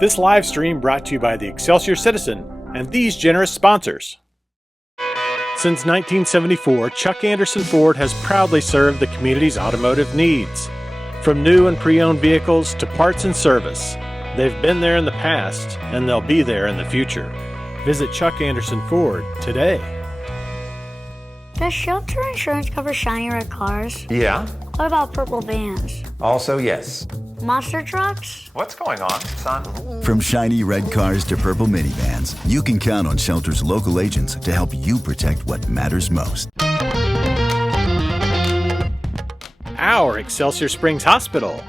This live stream brought to you by the Excelsior Citizen and these generous sponsors. Since 1974, Chuck Anderson Ford has proudly served the community's automotive needs. From new and pre-owned vehicles to parts and service, they've been there in the past and they'll be there in the future. Visit Chuck Anderson Ford today. Does shelter insurance cover shiny red cars? Yeah. What about purple vans? Also, yes. Monster trucks? What's going on, son? From shiny red cars to purple minivans, you can count on Shelter's local agents to help you protect what matters most. Our Excelsior Springs Hospital,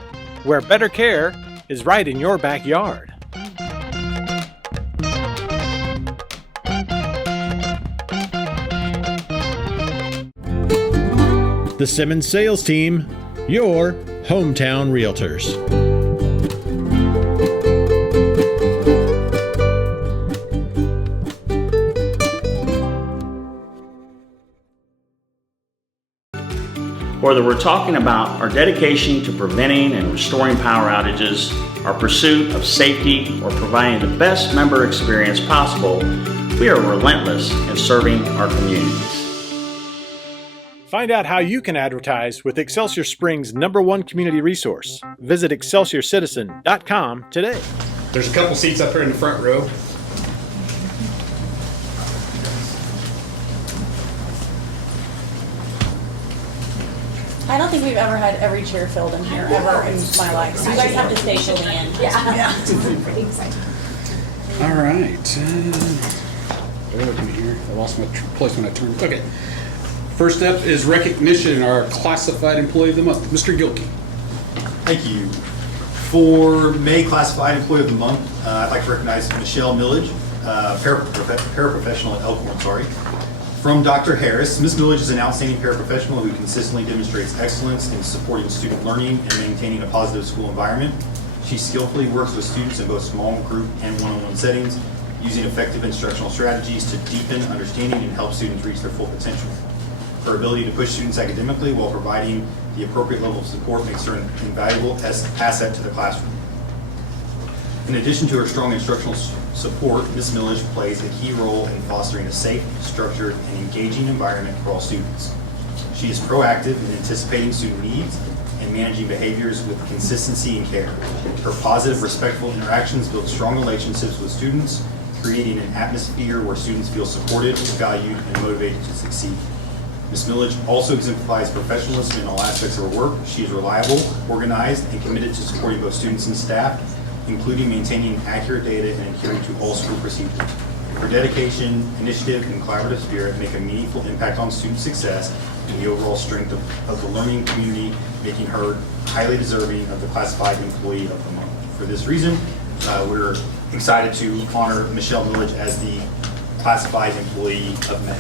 where better care is right in your backyard. The Simmons Sales Team, your hometown realtors. Whether we're talking about our dedication to preventing and restoring power outages, our pursuit of safety, or providing the best member experience possible, we are relentless in serving our communities. Find out how you can advertise with Excelsior Springs' #1 community resource. Visit ExcelsiorCitizen.com today. There's a couple seats up here in the front row. I don't think we've ever had every chair filled in here ever in my life. So you guys have to stay till the end. Yeah. All right. Bear with me here. I lost my place when I turned. Okay. First up is recognition, our classified employee of the month, Mr. Gilkey. Thank you. For May Classified Employee of the Month, I'd like to recognize Michelle Millage, paraprofessional at Elkhorn, From Dr. Harris, Ms. Millage is an outstanding paraprofessional who consistently demonstrates excellence in supporting student learning and maintaining a positive school environment. She skillfully works with students in both small group and one-on-one settings, using effective instructional strategies to deepen understanding and help students reach their full potential. Her ability to push students academically while providing the appropriate level of support makes her an invaluable asset to the classroom. In addition to her strong instructional support, Ms. Millage plays a key role in fostering a safe, structured, and engaging environment for all students. She is proactive in anticipating student needs and managing behaviors with consistency and care. Her positive, respectful interactions build strong relationships with students, creating an atmosphere where students feel supported, valued, and motivated to succeed. Ms. Millage also exemplifies professionalism in all aspects of her work. She is reliable, organized, and committed to supporting both students and staff, including maintaining accurate data and adhering to all school procedures. Her dedication, initiative, and collaborative spirit make a meaningful impact on student success and the overall strength of the learning community, making her highly deserving of the Classified Employee of the Month. For this reason, we're excited to honor Michelle Millage as the Classified Employee of May.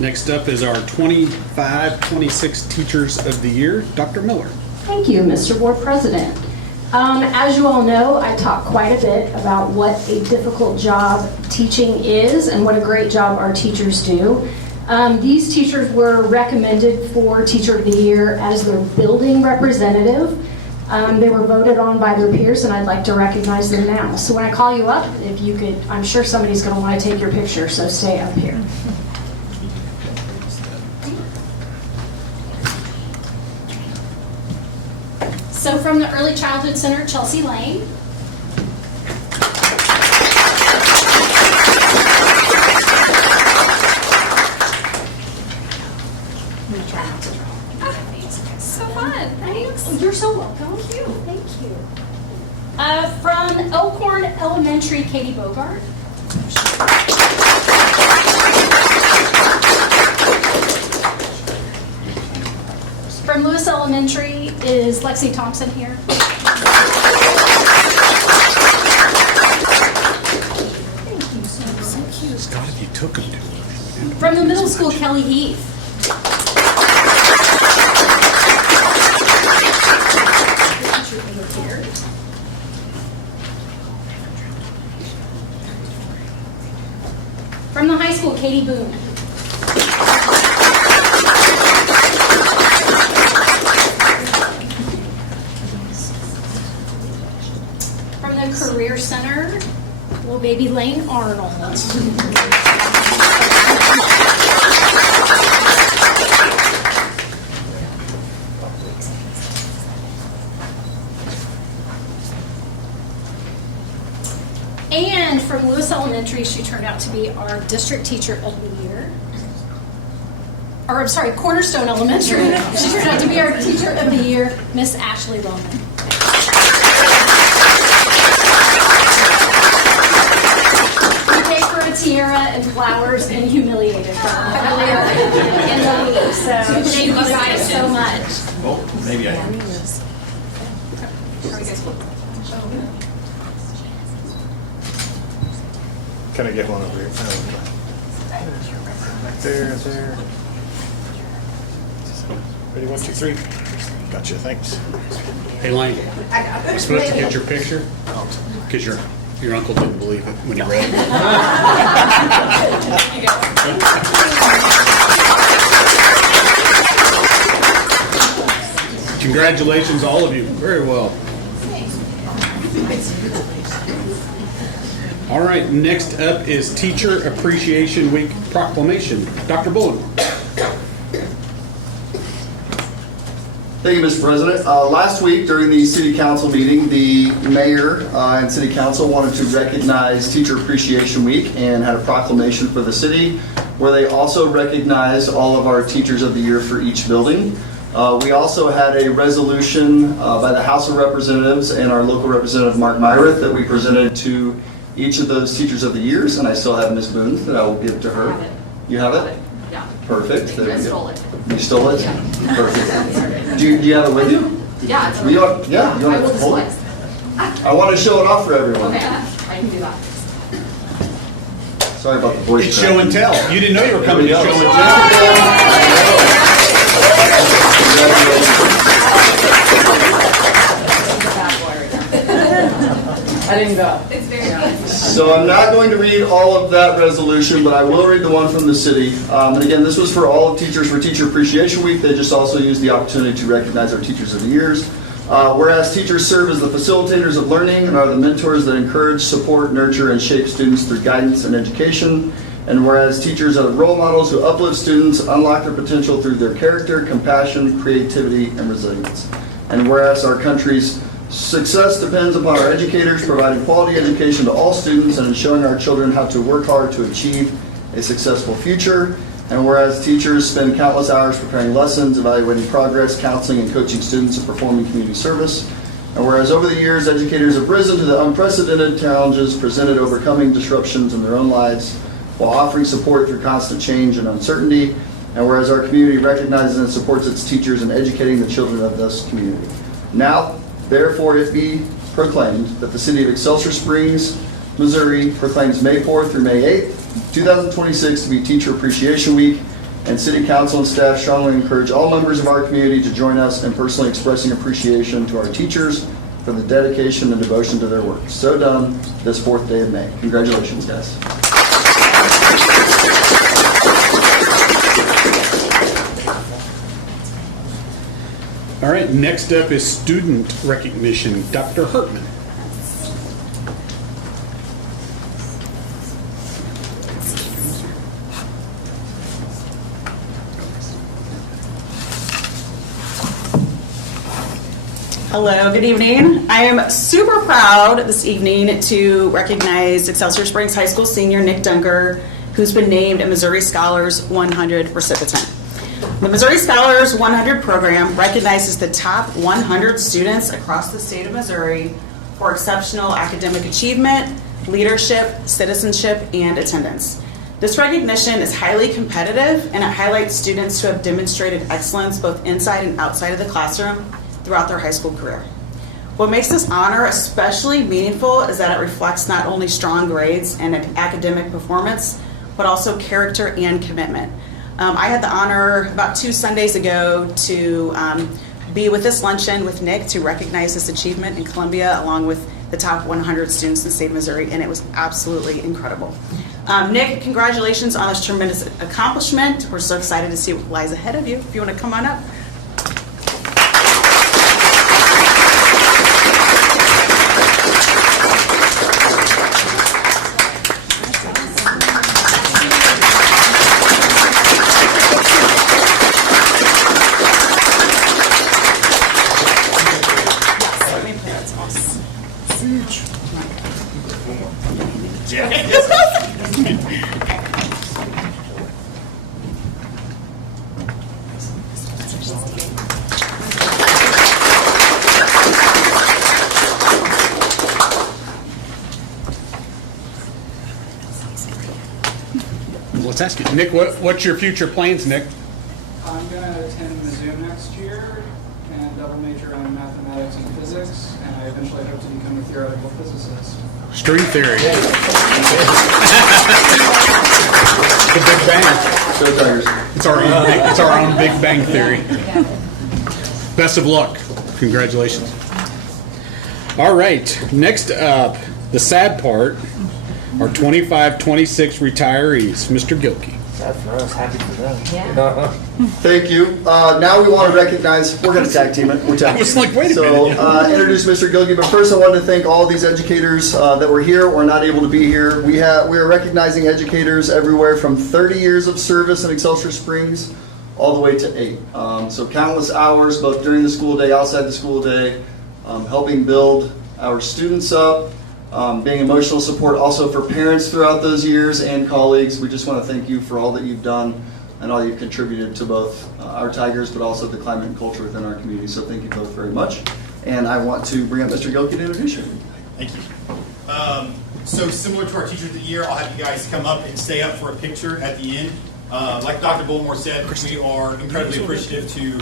Next up is our 25-26 Teachers of the Year, Dr. Miller. Thank you, Mr. Board President. As you all know, I talk quite a bit about what a difficult job teaching is and what a great job our teachers do. These teachers were recommended for Teacher of the Year as their building representative. They were voted on by their peers, and I'd like to recognize them now. So when I call you up, if you could, I'm sure somebody's going to want to take your picture, so stay up here. So from the Early Childhood Center, Chelsea Lane. So fun. Thanks. You're so welcome. Thank you. Thank you. From Elkhorn Elementary, Katie Bogart. From Lewis Elementary is Lexi Thompson here. Thank you so cute. Scott, if you took him to it. From the middle school, Kelly Heath. From the high school, Katie Boone. baby Lane Arnold. And from Lewis Elementary, she turned out to be our district teacher of the year. Or, I'm sorry, Cornerstone Elementary. She turned out to be our teacher of the year, Miss Ashley Loman. We gave her a tiara and flowers and humiliated her earlier in the week. So thank you guys so much. Well, maybe I am. Can I get one over here? There. Ready, 1, 2, 3. Gotcha, thanks. Hey, Lane. I'm supposed to get your picture? Because your uncle didn't believe it when he read it. Congratulations, all of you. Very well. All right, next up is Teacher Appreciation Week proclamation. Dr. Bullen. Thank you, Mr. President. Last week during the City Council meeting, the Mayor and City Council wanted to recognize Teacher Appreciation Week and had a proclamation for the city where they also recognized all of our Teachers of the Year for each building. We also had a resolution by the House of Representatives and our local representative, Mark Myrith, that we presented to each of those Teachers of the Years, and I still have Ms. Boone's that I will give to her. I have it. You have it? Yeah. Perfect. There I we go. stole it. You stole it? Yeah. Perfect. Do you have it with you? Yeah, it's You want, yeah, you I want will to hold it? display. I want to show it off for everyone. Okay, I can do that. Sorry about the voice It's crack. show and tell. You didn't know you were coming to There we show go. and tell. I didn't go. It's very good. So I'm not going to read all of that resolution, but I will read the one from the city. And again, this was for all teachers for Teacher Appreciation Week. They just also used the opportunity to recognize our Teachers of the Years. Whereas teachers serve as the facilitators of learning and are the mentors that encourage, support, nurture, and shape students through guidance and education. And whereas teachers are the role models who uplift students, unlock their potential through their character, compassion, creativity, and resilience. And whereas our country's success depends upon our educators providing quality education to all students and in showing our children how to work hard to achieve a successful future. And whereas teachers spend countless hours preparing lessons, evaluating progress, counseling, and coaching students and performing community service. And whereas over the years, educators have risen to the unprecedented challenges presented overcoming disruptions in their own lives while offering support through constant change and uncertainty. And whereas our community recognizes and supports its teachers in educating the children of this community. Now, therefore, it be proclaimed that the city of Excelsior Springs, Missouri proclaims May 4th through May 8th, 2026 to be Teacher Appreciation Week, and City Council and staff strongly encourage all members of our community to join us in personally expressing appreciation to our teachers for the dedication and devotion to their work. So done this 4th day of May. Congratulations, guys. All right, next up is student recognition. Dr. Hartman. Hello, good evening. I am super proud this evening to recognize Excelsior Springs High School senior Nick Dunker, who's been named a Missouri Scholars 100 recipient. The Missouri Scholars 100 program recognizes the top 100 students across the state of Missouri for exceptional academic achievement, leadership, citizenship, and attendance. This recognition is highly competitive and it highlights students who have demonstrated excellence both inside and outside of the classroom throughout their high school career. What makes this honor especially meaningful is that it reflects not only strong grades and academic performance, but also character and commitment. I had the honor about 2 Sundays ago to be with this luncheon with Nick to recognize this achievement in Columbia along with the top 100 students in the state of Missouri, and it was absolutely incredible. Nick, congratulations on this tremendous accomplishment. We're so excited to see what lies ahead of you. If you want to come on up. ask you. Nick, what's your future plans, Nick? I'm going to attend Mizzou next year and double major in mathematics and physics, and I eventually hope to become a theoretical physicist. String theory. The Big Bang. It's our own Big Bang theory. Best of luck. Congratulations. All right. Next up, the sad part, our 25-26 retirees. Mr. Gilkey. Sad for us, happy for them. Thank you. Now we want to recognize, we're going to tag team it. We're tag I was like, wait a so, minute. Introduce Mr. Gilkey, but first I wanted to thank all these educators that were here or not able to be here. We are recognizing educators everywhere from 30 years of service in Excelsior Springs all the way to 8. So countless hours, both during the school day, outside the school day, helping build our students up. Being emotional support also for parents throughout those years and colleagues. We just want to thank you for all that you've done and all you've contributed to both our Tigers but also the climate and culture within our community. So thank you both very much. And I want to bring up Mr. Gilkey to introduce you. Thank you. So similar to our Teacher of the Year, I'll have you guys come up and stay up for a picture at the end. Like Dr. Bullmore said, we are incredibly appreciative to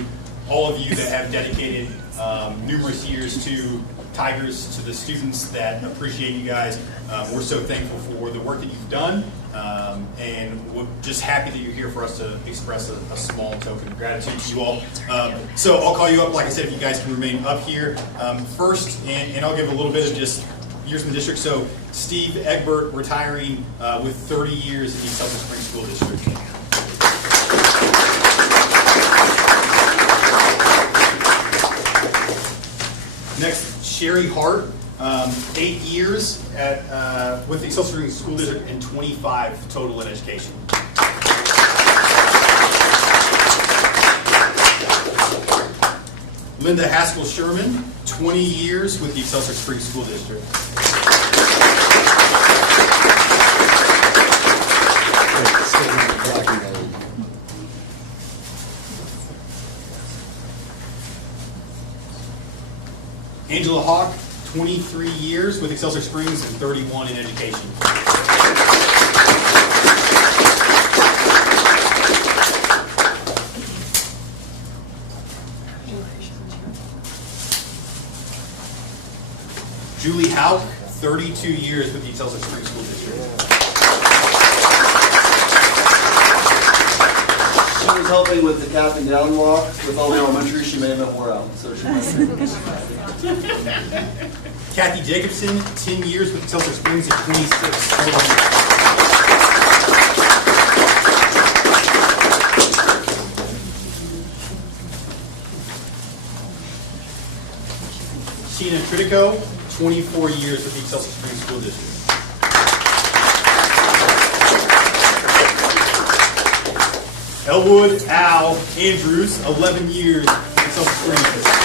all of you that have dedicated numerous years to Tigers, to the students that appreciate you guys. We're so thankful for the work that you've done, and we're just happy that you're here for us to express a small token of gratitude to you all. So I'll call you up, like I said, if you guys can remain up here first, and I'll give a little bit of just years in the district. So Steve Egbert retiring with 30 years in the Excelsior Springs School District. Next, Sherry Hart, 8 years with the Excelsior Springs School District and 25 total in education. Linda Haskell Sherman, 20 years with the Excelsior Springs School District. Angela Hawk, 23 years with Excelsior Springs and 31 in education. Julie Hauk, 32 years with the Excelsior Springs School District. She was helping with the cap and down walk with all the elementary. She may have been wore out, so she might be. Kathy Jacobson, 10 years with Excelsior Springs and 26 total. Sheena Tritico, 24 years with the Excelsior Springs School District. Elwood Al Andrews, 11 years with Excelsior Springs.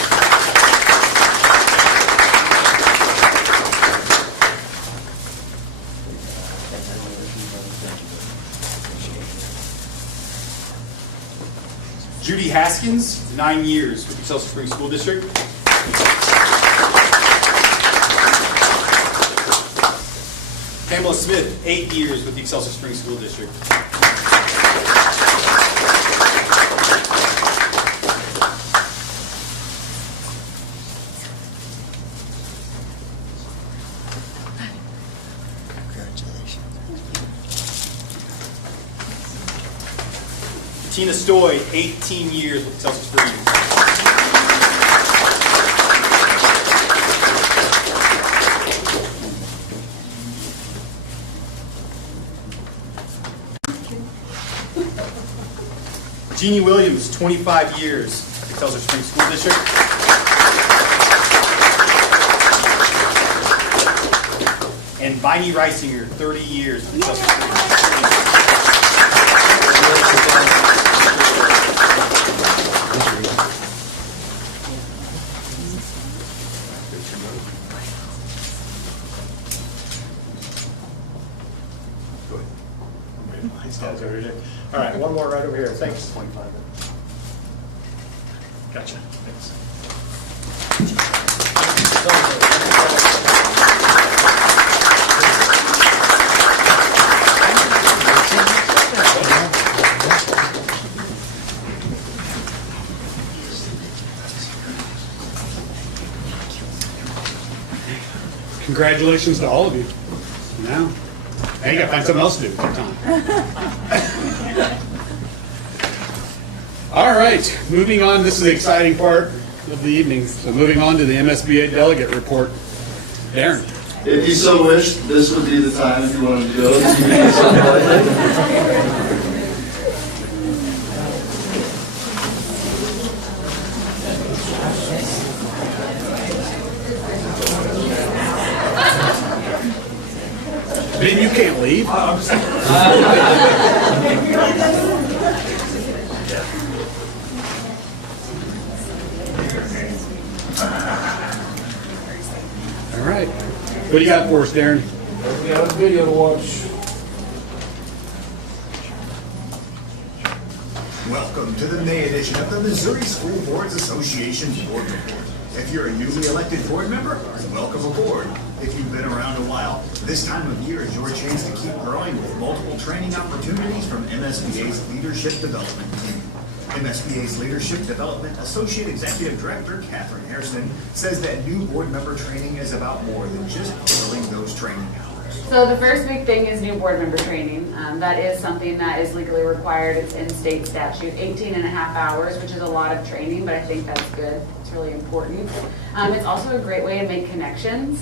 Judy Haskins, 9 years with the Excelsior Springs School District. Pamela Smith, 8 years with the Excelsior Springs School District. Tina Stoy, 18 years with Excelsior Springs. Jeannie Williams, 25 years with Excelsior Springs School District. And Viney Reisinger, 30 years with Excelsior Springs. All right, one more right over here. Thanks. Gotcha. Thanks. Congratulations to all of you. Now, I gotta find something else to do with your time. All right, moving on. This is the exciting part of the evening. So moving on to the MSBA delegate report. Darren. If you so wish, this would be the time if you wanted to go. Ben, you can't leave. All right. What do you got for us, Darren? We got a video to watch. Welcome to the May edition of the Missouri School Boards Association Board Report. If you're a newly elected board member, welcome aboard. If you've been around a while, this time of year is your chance to keep growing with multiple training opportunities from MSBA's Leadership Development Team. MSBA's Leadership Development Associate Executive Director, Catherine Harrison, says that new board member training is about more than just filling those training hours. So the first big thing is new board member training. That is something that is legally required. It's in state statute, 18.5 hours, which is a lot of training, but I think that's good. It's really important. It's also a great way to make connections.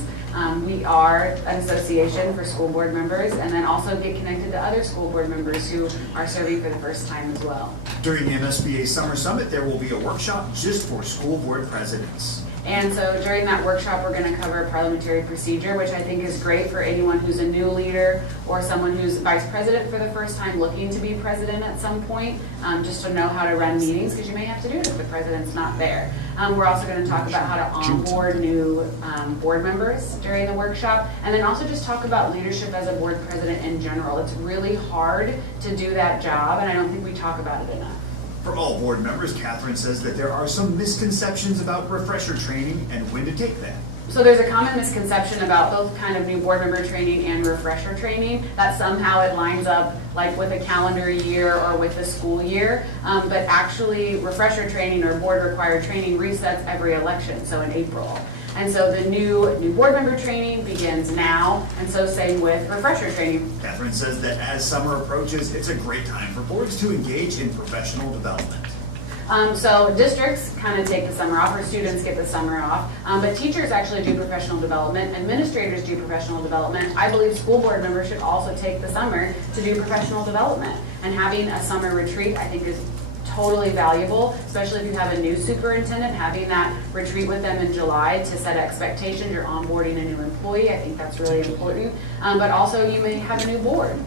We are an association for school board members, and then also get connected to other school board members who are serving for the first time as well. During MSBA Summer Summit, there will be a workshop just for school board presidents. And so during that workshop, we're going to cover parliamentary procedure, which I think is great for anyone who's a new leader or someone who's vice president for the first time looking to be president at some point, just to know how to run meetings, because you may have to do it if the president's not there. We're also going to talk about how to onboard new board members during the workshop, and then also just talk about leadership as a board president in general. It's really hard to do that job, and I don't think we talk about it enough. For all board members, Catherine says that there are some misconceptions about refresher training and when to take that. So there's a common misconception about both kind of new board member training and refresher training, that somehow it lines up like with a calendar year or with the school year, but actually refresher training or board required training resets every election, so in April. And so the new board member training begins now, and so same with refresher training. Catherine says that as summer approaches, it's a great time for boards to engage in professional development. So districts kind of take the summer off, or students get the summer off, but teachers actually do professional development, administrators do professional development. I believe school board members should also take the summer to do professional development. And having a summer retreat, I think, is totally valuable, especially if you have a new superintendent, having that retreat with them in July to set expectations. You're onboarding a new employee. I think that's really important. But also you may have a new board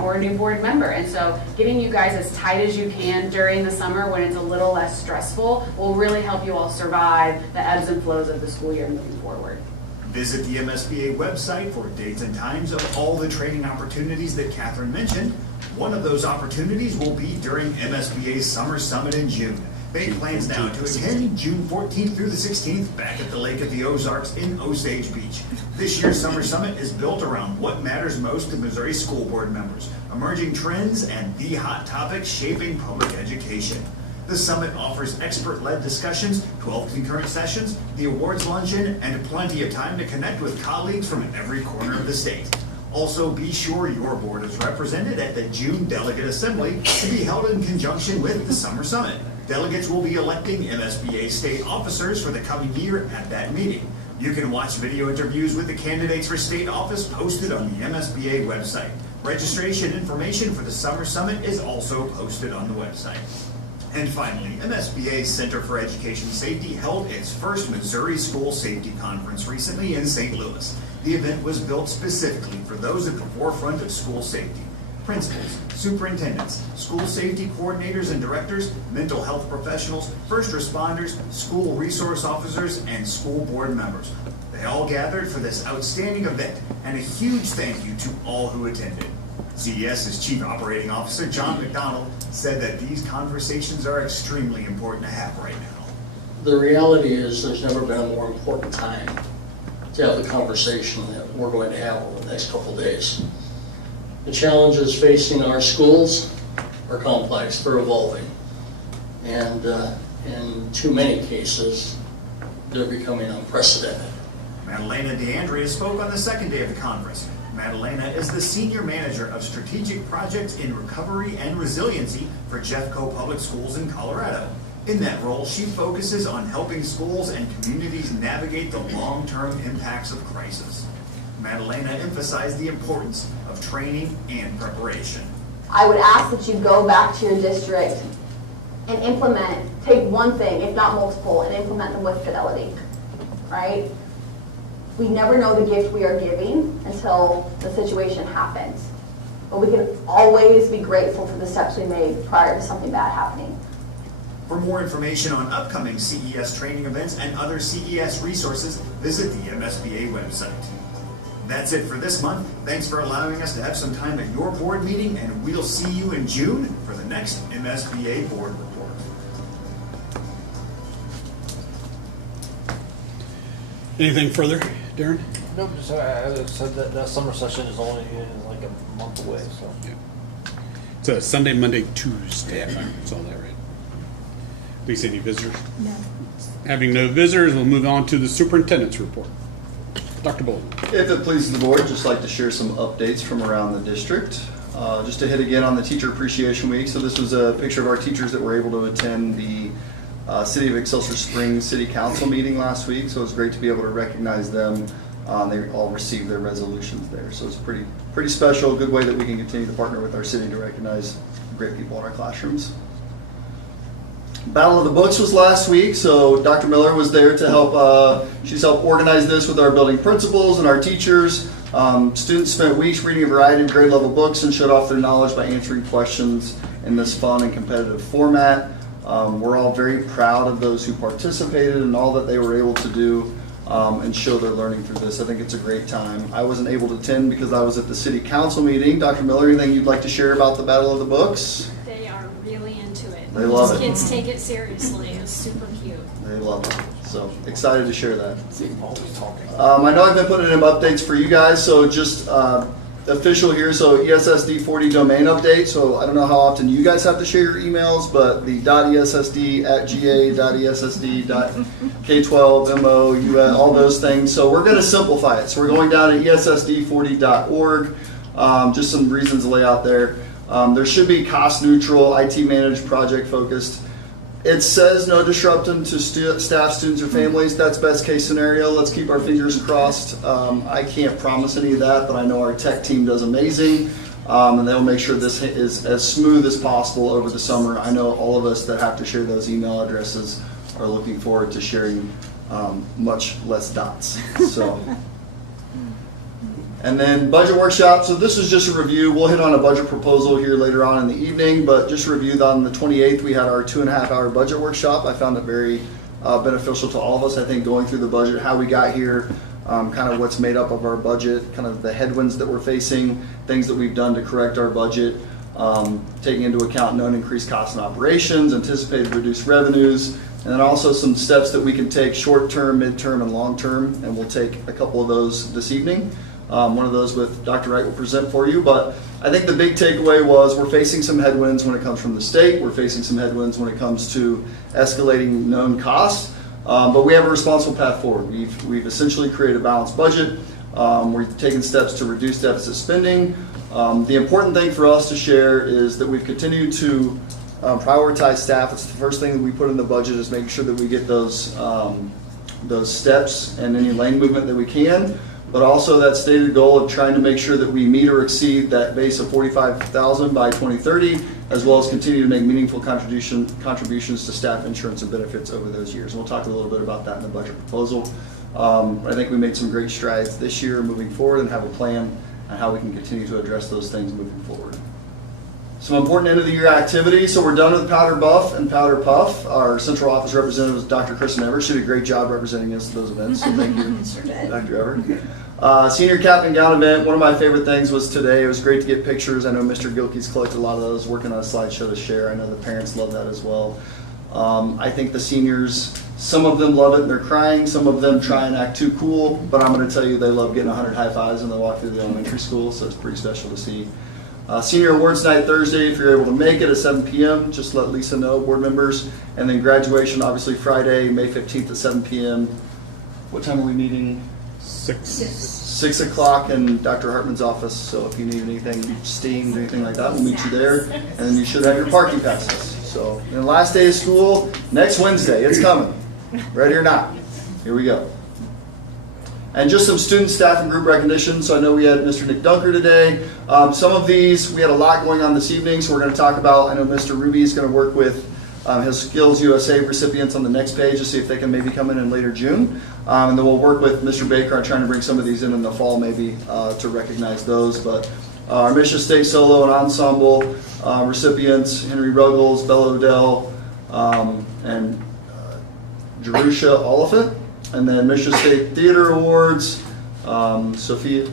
or a new board member. And so getting you guys as tight as you can during the summer when it's a little less stressful will really help you all survive the ebbs and flows of the school year moving forward. Visit the MSBA website for dates and times of all the training opportunities that Catherine mentioned. One of those opportunities will be during MSBA's Summer Summit in June. Make plans now to attend June 14th through the 16th back at the Lake of the Ozarks in Osage Beach. This year's Summer Summit is built around what matters most to Missouri school board members, emerging trends and the hot topics shaping public education. The summit offers expert-led discussions, 12 concurrent sessions, the awards luncheon, and plenty of time to connect with colleagues from every corner of the state. Also, be sure your board is represented at the June Delegate Assembly to be held in conjunction with the Summer Summit. Delegates will be electing MSBA state officers for the coming year at that meeting. You can watch video interviews with the candidates for state office posted on the MSBA website. Registration information for the Summer Summit is also posted on the website. And finally, MSBA's Center for Education Safety held its first Missouri School Safety Conference recently in St. Louis. The event was built specifically for those at the forefront of school safety. Principals, superintendents, school safety coordinators and directors, mental health professionals, first responders, school resource officers, and school board members. They all gathered for this outstanding event, and a huge thank you to all who attended. CES's Chief Operating Officer, John McDonald, said that these conversations are extremely important to have right now. The reality is there's never been a more important time to have the conversation that we're going to have over the next couple of days. The challenges facing our schools are complex, they're evolving, and in too many cases, they're becoming unprecedented. Madalena DeAndrea spoke on the second day of the conference. Madalena is the Senior Manager of Strategic Projects in Recovery and Resiliency for Jeffco Public Schools in Colorado. In that role, she focuses on helping schools and communities navigate the long-term impacts of crisis. Madalena emphasized the importance of training and preparation. I would ask that you go back to your district and take one thing, if not multiple, and implement them with fidelity, right? We never know the gift we are giving until the situation happens. But we can always be grateful for the steps we made prior to something bad happening. For more information on upcoming CES training events and other CES resources, visit the MSBA website. That's it for this month. Thanks for allowing us to have some time at your board meeting, and we'll see you in June for the next MSBA board report. Anything further, Darren? No, just as I said, that summer session is only like a month away, so. Yeah. It's a Sunday, Monday, Tuesday, if I saw that right. Lisa, any visitors? No. Having no visitors, we'll move on to the superintendent's report. Dr. Bolden. If it pleases the board, just like to share some updates from around the district. Just to hit again on the Teacher Appreciation Week. So this was a picture of our teachers that were able to attend the City of Excelsior Springs City Council meeting last week. So it was great to be able to recognize them. They all received their resolutions there. So it's pretty special, good way that we can continue to partner with our city to recognize great people in our classrooms. Battle of the Books was last week, so Dr. Miller was there to help, she's helped organize this with our building principals and our teachers. Students spent weeks reading a variety of grade level books and showed off their knowledge by answering questions in this fun and competitive format. We're all very proud of those who participated and all that they were able to do and show their learning through this. I think it's a great time. I wasn't able to attend because I was at the City Council meeting. Dr. Miller, anything you'd like to share about the Battle of the Books? They are really into it. They love it. Kids take it seriously. It's super cute. They love it. So excited to share that. I know I've been putting in updates for you guys, so just official here. So ESSD 40 domain update. So I don't know how often you guys have to share your emails, but the .essd@ga.essd.k12mo all those things. So we're going to simplify it. So we're going down to essd40.org. Just some reasons to lay out there. There should be cost neutral, IT managed, project focused. It says no disruption to staff, students, or families. That's best case scenario. Let's keep our fingers crossed. I can't promise any of that, but I know our tech team does amazing, and they'll make sure this is as smooth as possible over the summer. I know all of us that have to share those email addresses are looking forward to sharing much less dots. So. And then budget workshop. So this is just a review. We'll hit on a budget proposal here later on in the evening, but just a review that on the 28th we had our 2.5-hour budget workshop. I found it very beneficial to all of us. I think going through the budget, how we got here, kind of what's made up of our budget, kind of the headwinds that we're facing, things that we've done to correct our budget, taking into account known increased costs in operations, anticipated reduced revenues, and then also some steps that we can take short-term, mid-term, and long-term, and we'll take a couple of those this evening. One of those with Dr. Wright will present for you, but I think the big takeaway was we're facing some headwinds when it comes from the state. We're facing some headwinds when it comes to escalating known costs, but we have a responsible path forward. We've essentially created a balanced budget. We're taking steps to reduce deficit spending. The important thing for us to share is that we've continued to prioritize staff. It's the first thing that we put in the budget is making sure that we get those steps and any lane movement that we can. But also that stated goal of trying to make sure that we meet or exceed that base of 45,000 by 2030, as well as continue to make meaningful contributions to staff insurance and benefits over those years. And we'll talk a little bit about that in the budget proposal. I think we made some great strides this year moving forward and have a plan on how we can continue to address those things moving forward. Some important end of the year activities. So we're done with Powder Buff and Powder Puff. Our central office representative is Dr. Kristen Evers. She did a great job representing us at those events. So thank you, Dr. Evers. Senior cap and gown event. One of my favorite things was today. It was great to get pictures. I know Mr. Gilkey's collected a lot of those, working on a slideshow to share. I know the parents love that as well. I think the seniors, some of them love it and they're crying. Some of them try and act too cool. But I'm going to tell you they love getting 100 high fives when they walk through the elementary school. So it's pretty special to see. Senior Awards Night Thursday, if you're able to make it at 7 p.m., just let Lisa know, board members. And then graduation, obviously Friday, May 15th at 7 p.m. What time are we meeting? 6 o'clock in Dr. Hartman's office, so if you need anything steamed, anything like that, we'll meet you there, and you should have your parking passes. So, and the last day of school, next Wednesday, it's coming. Ready or not, here we go. And just some student, staff, and group recognition. So I know we had Mr. Nick Dunker today. Some of these, we had a lot going on this evening, so we're going to talk about, I know Mr. Ruby is going to work with his Skills USA recipients on the next page to see if they can maybe come in later June. And then we'll work with Mr. Baker on trying to bring some of these in the fall maybe to recognize those. But our Mission State Solo and Ensemble recipients, Henry Ruggles, Bella Odell, and Jerusha Oliphant. And then Mission State Theater Awards, Sophia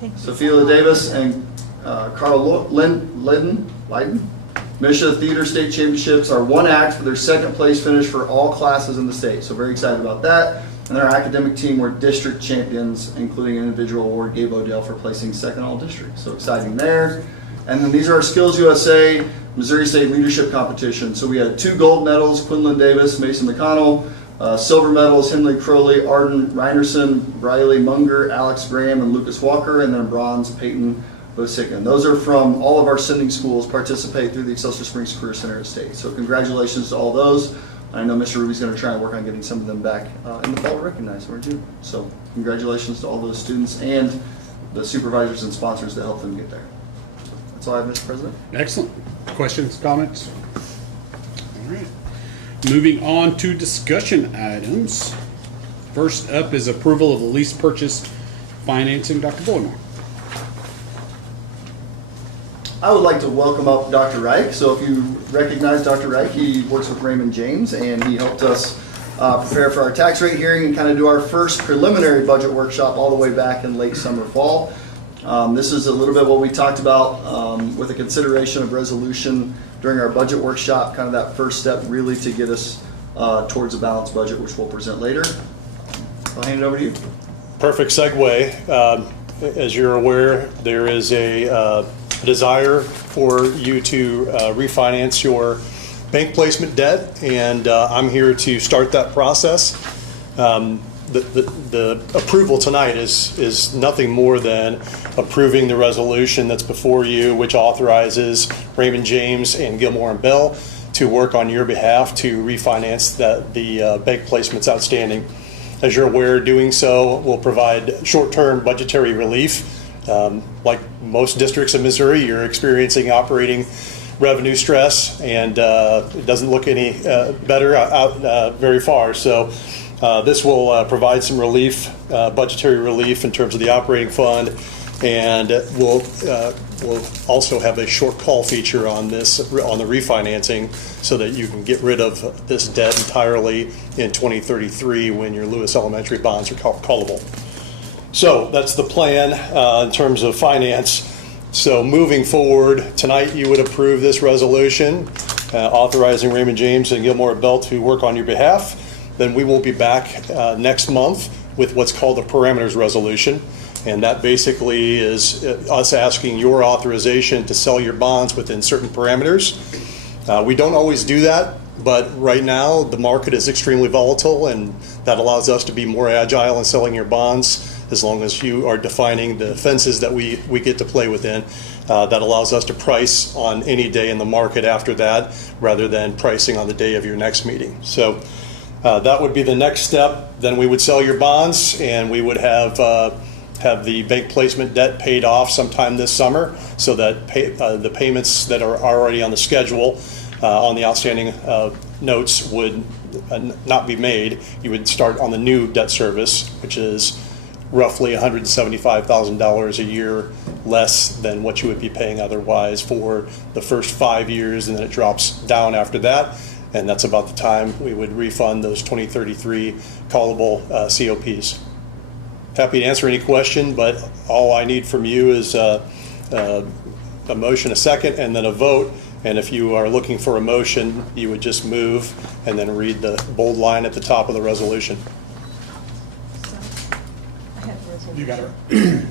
Davis and Carl Leiden. Misha Theater State Championships are one act for their second place finish for all classes in the state. So very excited about that. And our academic team were district champions, including an individual award, Gabe Odell, for placing second all district. So exciting there. And then these are our Skills USA Missouri State Leadership Competition. So we had 2 gold medals, Quinlan Davis, Mason McConnell, silver medals, Henley Crowley, Arden Reinerson, Briley Munger, Alex Graham, and Lucas Walker, and then bronze, Peyton Bosick. Those are from all of our sending schools participate through the Excelsior Springs Career Center at State. So congratulations to all those. I know Mr. Ruby's going to try and work on getting some of them back in the fall to recognize or June. So congratulations to all those students and the supervisors and sponsors that helped them get there. That's all I have, Mr. President. Excellent. Questions, comments? All right. Moving on to discussion items. First up is approval of the lease purchase financing. Dr. Bullimore. I would like to welcome up Dr. Reich. So if you recognize Dr. Reich, he works with Raymond James, and he helped us prepare for our tax rate hearing and kind of do our first preliminary budget workshop all the way back in late summer, fall. This is a little bit what we talked about with a consideration of resolution during our budget workshop, kind of that first step really to get us towards a balanced budget, which we'll present later. I'll hand it over to you. Perfect segue. As you're aware, there is a desire for you to refinance your bank placement debt, and I'm here to start that process. The approval tonight is nothing more than approving the resolution that's before you, which authorizes Raymond James and Gilmore and Bell to work on your behalf to refinance the bank placements outstanding. As you're aware, doing so will provide short-term budgetary relief. Like most districts in Missouri, you're experiencing operating revenue stress, and it doesn't look any better out very far. So this will provide some relief, budgetary relief in terms of the operating fund, and we'll also have a short call feature on this, on the refinancing, so that you can get rid of this debt entirely in 2033 when your Lewis Elementary bonds are callable. So that's the plan in terms of finance. So moving forward, tonight you would approve this resolution authorizing Raymond James and Gilmore Bell to work on your behalf. Then we will be back next month with what's called a parameters resolution. And that basically is us asking your authorization to sell your bonds within certain parameters. We don't always do that, but right now the market is extremely volatile, and that allows us to be more agile in selling your bonds. As long as you are defining the fences that we get to play within, that allows us to price on any day in the market after that, rather than pricing on the day of your next meeting. So that would be the next step. Then we would sell your bonds, and we would have the bank placement debt paid off sometime this summer, so that the payments that are already on the schedule on the outstanding notes would not be made. You would start on the new debt service, which is roughly $175,000 a year less than what you would be paying otherwise for the first 5 years, and then it drops down after that, and that's about the time we would refund those 2033 callable COPs. Happy to answer any question, but all I need from you is a motion, a second, and then a vote. And if you are looking for a motion, you would just move and then read the bold line at the top of the resolution. You got it. Okay.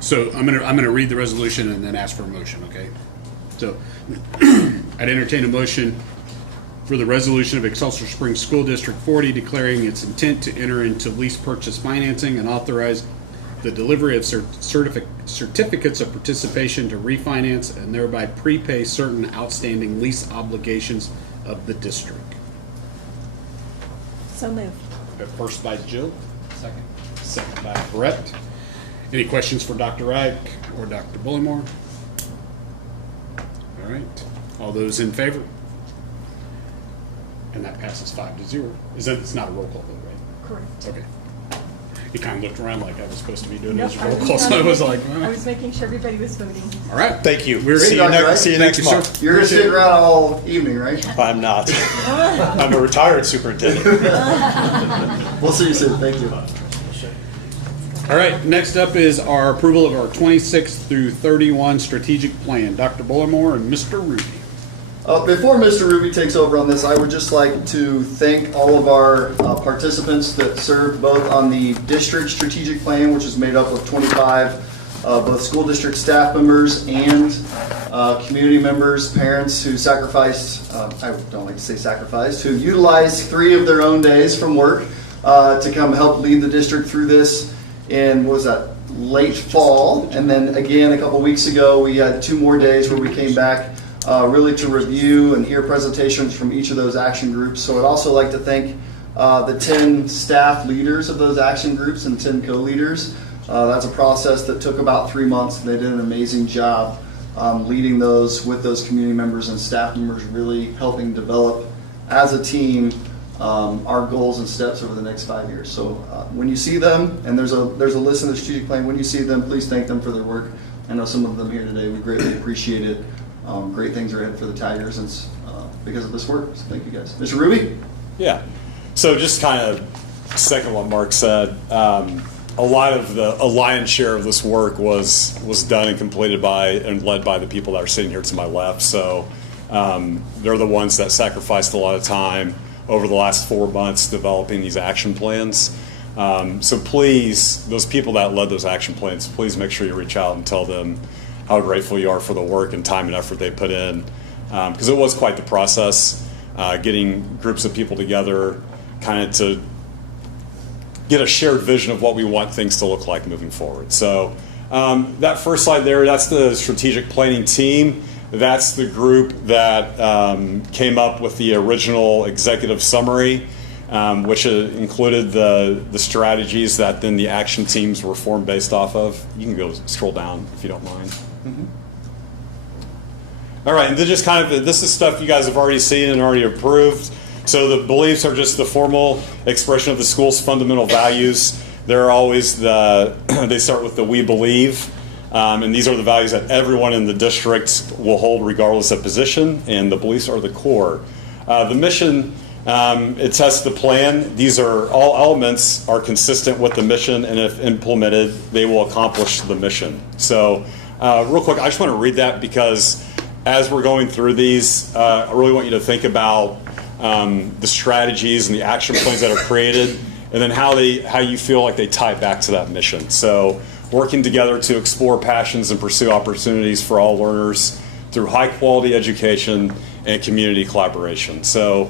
So I'm gonna read the resolution and then ask for a motion. Okay. So I'd entertain a motion for the resolution of Excelsior Springs School District 40 declaring its intent to enter into lease purchase financing and authorize the delivery of certificates of participation to refinance and thereby prepay certain outstanding lease obligations of the district. So moved. First by Jill, Second. second by Brett. Any questions for Dr. Reich or Dr. Bullymore? All right. All those in favor? And that passes 5-0. It's not a roll call vote, right? Correct. Okay. You kind of looked around like I was supposed to be doing Nope, this roll call, so I was like, I was making sure everybody was voting. all right. Thank you. We're See you, Dr. Wright. next, see you next Thank you, month. sir. You're going to stick around all evening, right? I'm not. I'm a retired superintendent. We'll see you soon. Thank you. All right. Next up is our approval of our 26 through 31 strategic plan. Dr. Bullimore and Mr. Ruby. Before Mr. Ruby takes over on this, I would just like to thank all of our participants that served both on the district strategic plan, which is made up of 25 both school district staff members and community members, parents who sacrificed, I don't like to say sacrificed, who utilized 3 of their own days from work to come help lead the district through this in, what was that, late fall. And then again, a couple weeks ago, we had 2 more days where we came back really to review and hear presentations from each of those action groups. So I'd also like to thank the 10 staff leaders of those action groups and 10 co-leaders. That's a process that took about 3 months, and they did an amazing job leading those with those community members and staff members, really helping develop as a team our goals and steps over the next 5 years. So when you see them, and there's a list in the strategic plan, when you see them, please thank them for their work. I know some of them here today, we greatly appreciate it. Great things are ahead for the Tigers, and because of this work. So thank you guys. Mr. Ruby? Yeah. So just kind of second what Mark said, a lion's share of this work was done and completed by and led by the people that are sitting here to my left. So they're the ones that sacrificed a lot of time over the last 4 months developing these action plans. So please, those people that led those action plans, please make sure you reach out and tell them how grateful you are for the work and time and effort they put in, because it was quite the process, getting groups of people together kind of to get a shared vision of what we want things to look like moving forward. So that first slide there, that's the strategic planning team. That's the group that came up with the original executive summary, which included the strategies that then the action teams were formed based off of. You can go scroll down if you don't mind. Mm-hmm. All right, and then just kind of, this is stuff you guys have already seen and already approved. So the beliefs are just the formal expression of the school's fundamental values. They're always they start with the we believe, and these are the values that everyone in the district will hold regardless of position, and the beliefs are the core. The mission, it tests the plan. These are all elements are consistent with the mission, and if implemented, they will accomplish the mission. So real quick, I just want to read that because as we're going through these, I really want you to think about the strategies and the action plans that are created, and then how you feel like they tie back to that mission. So working together to explore passions and pursue opportunities for all learners through high quality education and community collaboration. So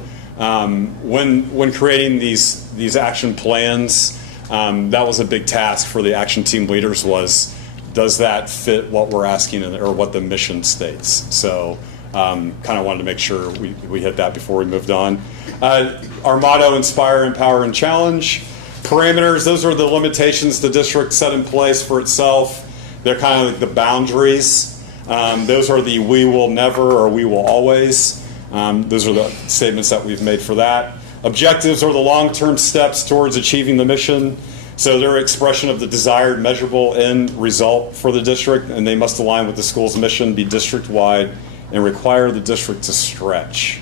when creating these action plans, that was a big task for the action team leaders, was does that fit what we're asking or what the mission states? So kind of wanted to make sure we hit that before we moved on. Our motto, inspire, empower, and challenge. Parameters, those are the limitations the district set in place for itself. They're kind of like the boundaries. Those are the we will never or we will always. Those are the statements that we've made for that. Objectives are the long-term steps towards achieving the mission. So they're an expression of the desired measurable end result for the district, and they must align with the school's mission, be district-wide, and require the district to stretch.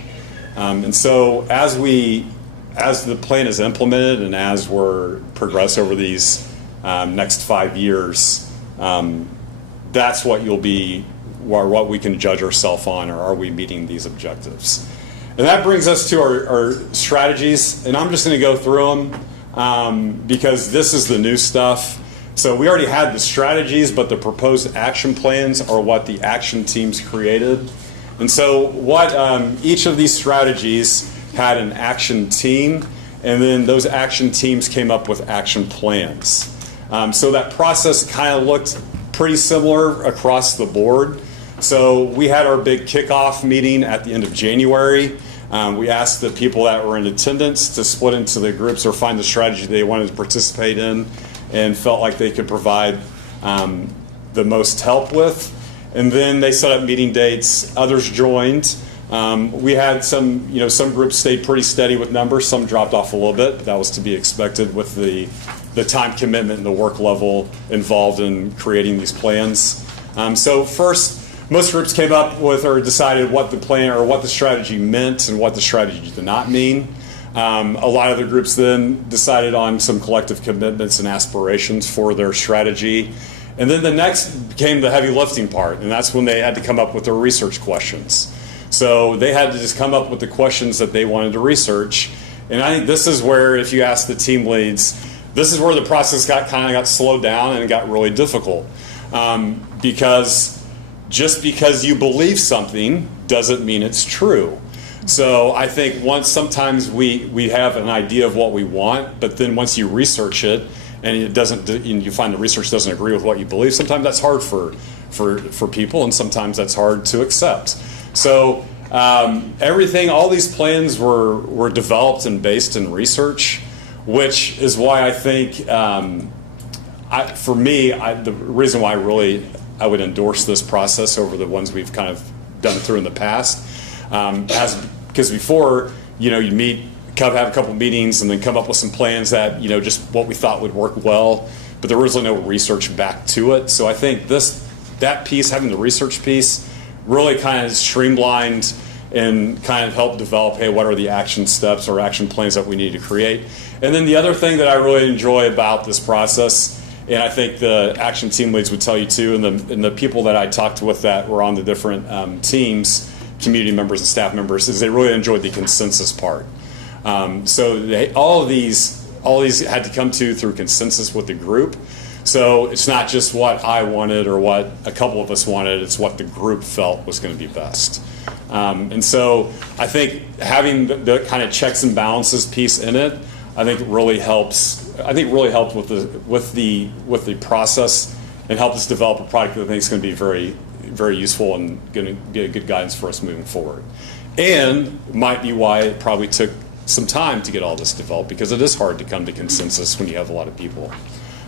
And so as the plan is implemented and as we're progress over these next 5 years, that's what what we can judge ourselves on, or are we meeting these objectives? And that brings us to our strategies, and I'm just going to go through them because this is the new stuff. So we already had the strategies, but the proposed action plans are what the action teams created. And so what each of these strategies had an action team, and then those action teams came up with action plans. So that process kind of looked pretty similar across the board. So we had our big kickoff meeting at the end of January. We asked the people that were in attendance to split into the groups or find the strategy they wanted to participate in and felt like they could provide the most help with. And then they set up meeting dates. Others joined. We had some groups stayed pretty steady with numbers. Some dropped off a little bit. That was to be expected with the time commitment and the work level involved in creating these plans. So first, most groups came up with or decided what the plan or what the strategy meant and what the strategy did not mean. A lot of the groups then decided on some collective commitments and aspirations for their strategy. And then the next became the heavy lifting part, and that's when they had to come up with their research questions. So they had to just come up with the questions that they wanted to research. And I think this is where, if you ask the team leads, this is where the process got slowed down and it got really difficult. Because just because you believe something doesn't mean it's true. So I think sometimes we have an idea of what we want, but then once you research it and you find the research doesn't agree with what you believe, sometimes that's hard for people, and sometimes that's hard to accept. So all these plans were developed and based in research, which is why I think, the reason why I would endorse this process over the ones we've kind of done through in the past, because before, you meet, have a couple meetings, and then come up with some plans that, just what we thought would work well, but there was really no research back to it. So I think that piece, having the research piece, really kind of streamlined and kind of helped develop, hey, what are the action steps or action plans that we need to create? And then the other thing that I really enjoy about this process, and I think the action team leads would tell you too, and the people that I talked with that were on the different teams, community members and staff members, is they really enjoyed the consensus part. So all of these had to come through consensus with the group. So it's not just what I wanted or what a couple of us wanted, it's what the group felt was going to be best. And so I think having the kind of checks and balances piece in it, I think really helps. I think really helped with the process and helped us develop a product that I think is going to be very, very useful and going to be a good guidance for us moving forward. And might be why it probably took some time to get all this developed, because it is hard to come to consensus when you have a lot of people.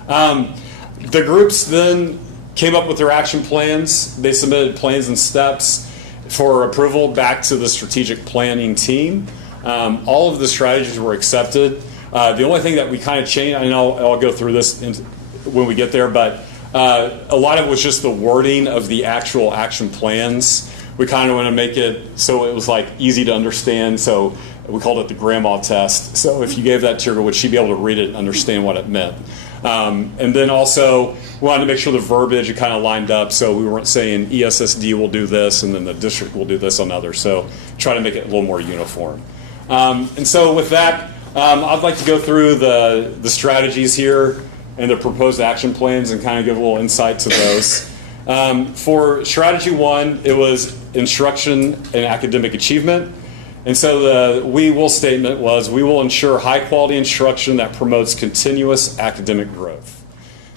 The groups then came up with their action plans. They submitted plans and steps for approval back to the strategic planning team. All of the strategies were accepted. The only thing that we kind of changed, and I'll go through this when we get there, but a lot of it was just the wording of the actual action plans. We kind of want to make it so it was like easy to understand. So we called it the grandma test. So if you gave that to her, would she be able to read it and understand what it meant? And then also we wanted to make sure the verbiage kind of lined up, so we weren't saying ESSD will do this and then the district will do this on others. So try to make it a little more uniform. And so with that, I'd like to go through the strategies here and the proposed action plans and kind of give a little insight to those. For strategy 1, it was instruction and academic achievement. And so the we will statement was, we will ensure high quality instruction that promotes continuous academic growth.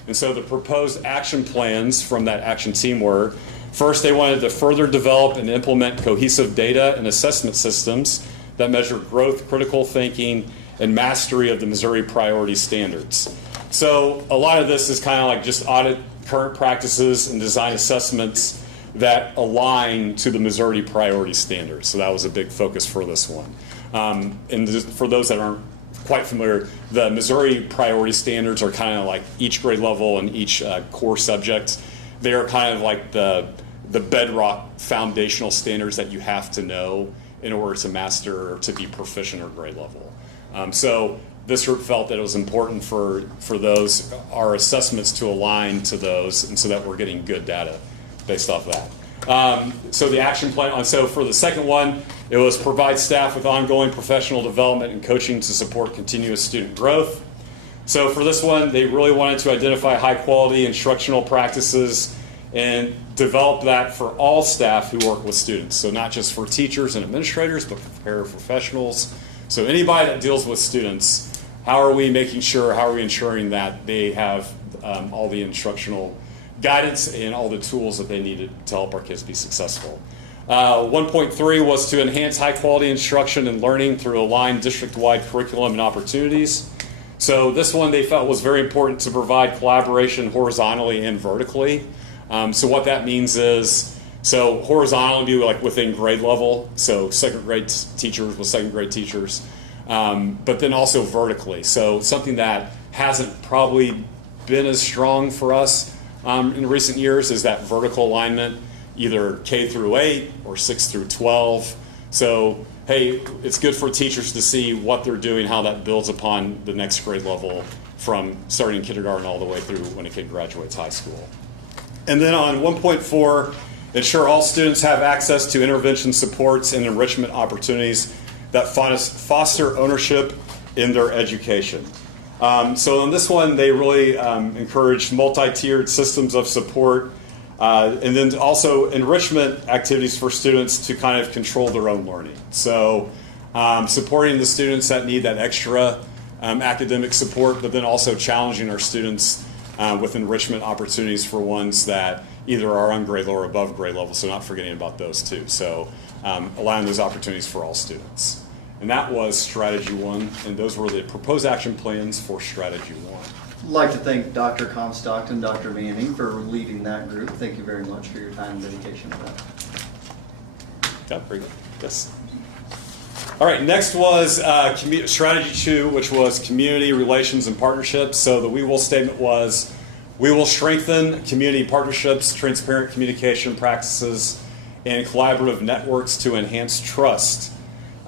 And so the proposed action plans from that action team were, first, they wanted to further develop and implement cohesive data and assessment systems that measure growth, critical thinking, and mastery of the Missouri priority standards. So a lot of this is kind of like just audit current practices and design assessments that align to the Missouri priority standards. So that was a big focus for this one. And for those that aren't quite familiar, the Missouri priority standards are kind of like each grade level and each core subject. They are kind of like the bedrock foundational standards that you have to know in order to master or to be proficient or grade level. So this group felt that it was important for our assessments to align to those, and so that we're getting good data based off that. So the action plan, so for the second one, it was provide staff with ongoing professional development and coaching to support continuous student growth. So for this one, they really wanted to identify high quality instructional practices and develop that for all staff who work with students. So not just for teachers and administrators, but for paraprofessionals. So anybody that deals with students, how are we ensuring that they have all the instructional guidance and all the tools that they need to help our kids be successful. 1.3 was to enhance high quality instruction and learning through aligned district-wide curriculum and opportunities. So this one they felt was very important to provide collaboration horizontally and vertically. So what that means is, so horizontally like within grade level, so second grade teachers with second grade teachers, but then also vertically. So something that hasn't probably been as strong for us in recent years is that vertical alignment, either K through 8 or 6 through 12. So, hey, it's good for teachers to see what they're doing, how that builds upon the next grade level from starting kindergarten all the way through when a kid graduates high school. And then on 1.4, ensure all students have access to intervention supports and enrichment opportunities that foster ownership in their education. So on this one, they really encouraged multi-tiered systems of support, and then also enrichment activities for students to kind of control their own learning. So supporting the students that need that extra academic support, but then also challenging our students with enrichment opportunities for ones that either are on grade level or above grade level, so not forgetting about those too. So allowing those opportunities for all students. And that was strategy 1, and those were the proposed action plans for strategy 1. I'd like to thank Dr. Comstock and Dr. Manning for leading that group. Thank you very much for your time and dedication to that. Yeah, very good. Yes. All right, next was strategy 2, which was community relations and partnerships. So the we will statement was, we will strengthen community partnerships, transparent communication practices, and collaborative networks to enhance trust.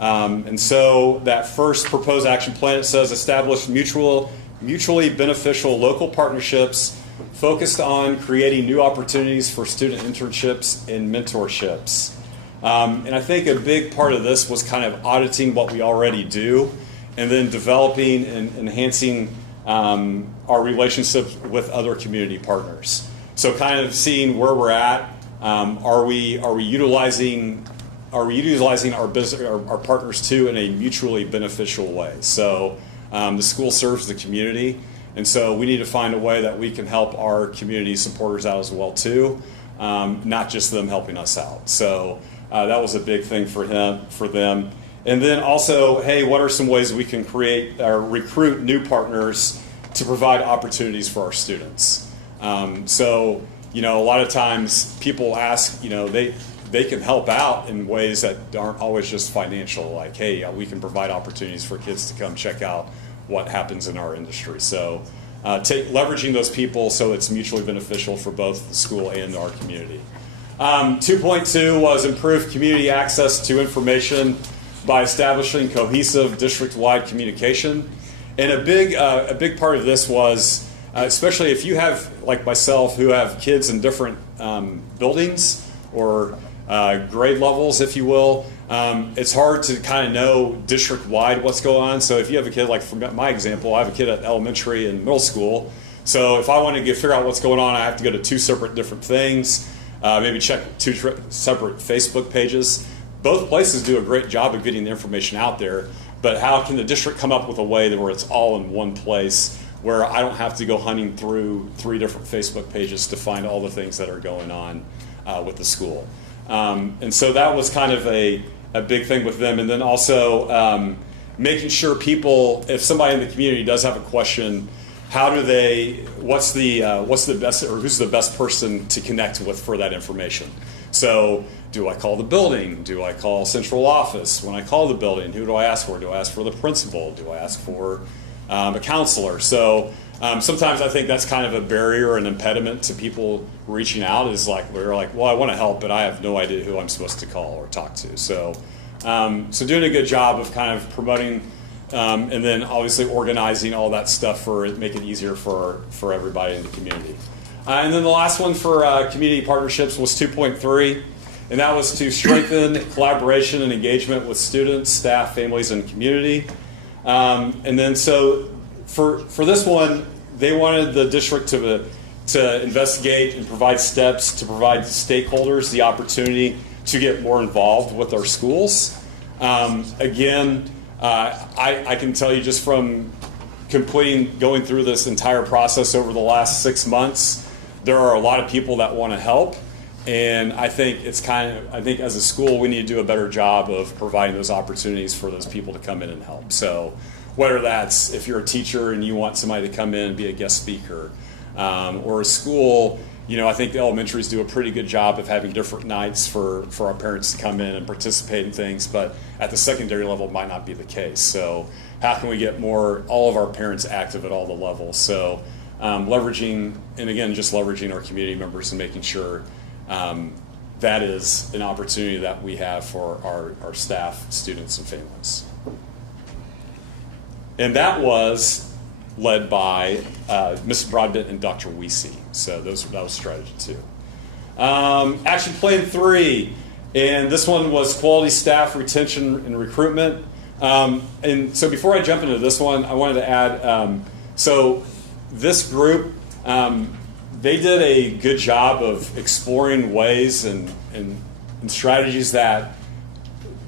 And so that first proposed action plan, it says establish mutually beneficial local partnerships focused on creating new opportunities for student internships and mentorships. And I think a big part of this was kind of auditing what we already do and then developing and enhancing our relationships with other community partners. So kind of seeing where we're at. Are we utilizing our partners too in a mutually beneficial way? So the school serves the community, and so we need to find a way that we can help our community supporters out as well too, not just them helping us out. So that was a big thing for them. And then also, hey, what are some ways we can create or recruit new partners to provide opportunities for our students? So, a lot of times people ask, they can help out in ways that aren't always just financial, like, hey, we can provide opportunities for kids to come check out what happens in our industry. So leveraging those people so it's mutually beneficial for both the school and our community. 2.2 was improve community access to information by establishing cohesive district-wide communication. And a big part of this was, especially if you have, like myself, who have kids in different buildings or grade levels, if you will, it's hard to kind of know district-wide what's going on. So if you have a kid, like for my example, I have a kid at elementary and middle school. So if I want to figure out what's going on, I have to go to 2 separate different things, maybe check 2 separate Facebook pages. Both places do a great job of getting the information out there, but how can the district come up with a way where it's all in one place, where I don't have to go hunting through 3 different Facebook pages to find all the things that are going on with the school? And so that was kind of a big thing with them. And then also making sure people, if somebody in the community does have a question, what's the best, or who's the best person to connect with for that information? So do I call the building? Do I call central office? When I call the building, who do I ask for? Do I ask for the principal? Do I ask for a counselor? So sometimes I think that's kind of a barrier, an impediment to people reaching out, is like, we're like, well, I want to help, but I have no idea who I'm supposed to call or talk to. So doing a good job of kind of promoting and then obviously organizing all that stuff for make it easier for everybody in the community. And then the last one for community partnerships was 2.3, and that was to strengthen collaboration and engagement with students, staff, families, and community. And then so for this one, they wanted the district to investigate and provide steps to provide stakeholders the opportunity to get more involved with our schools. Again, I can tell you just from going through this entire process over the last 6 months, there are a lot of people that want to help. And I think I think as a school, we need to do a better job of providing those opportunities for those people to come in and help. So whether that's if you're a teacher and you want somebody to come in and be a guest speaker, or a school, I think the elementaries do a pretty good job of having different nights for our parents to come in and participate in things, but at the secondary level it might not be the case. So how can we get all of our parents active at all the levels? So leveraging our community members and making sure that is an opportunity that we have for our staff, students, and families. And that was led by Ms. Broadbent and Dr. Weesey. So that was strategy 2. Action plan 3, and this one was quality staff retention and recruitment. And so before I jump into this one, I wanted to add, so this group, they did a good job of exploring ways and strategies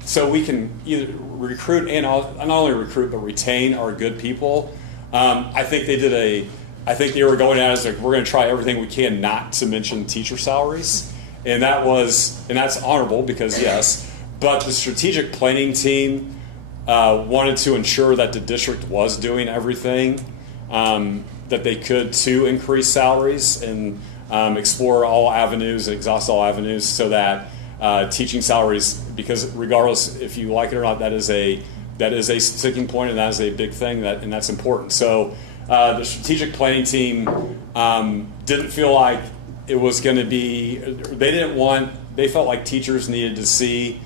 so we can either recruit and not only recruit but retain our good people. I think they were going at it as like, we're going to try everything we can not to mention teacher salaries, and that's honorable because yes, but the strategic planning team wanted to ensure that the district was doing everything that they could to increase salaries and explore all avenues, exhaust all avenues, so that teaching salaries, because regardless if you like it or not, that is a sticking point, and that is a big thing, and that's important. So the strategic planning team didn't feel like it was going to be, they felt like teachers needed to see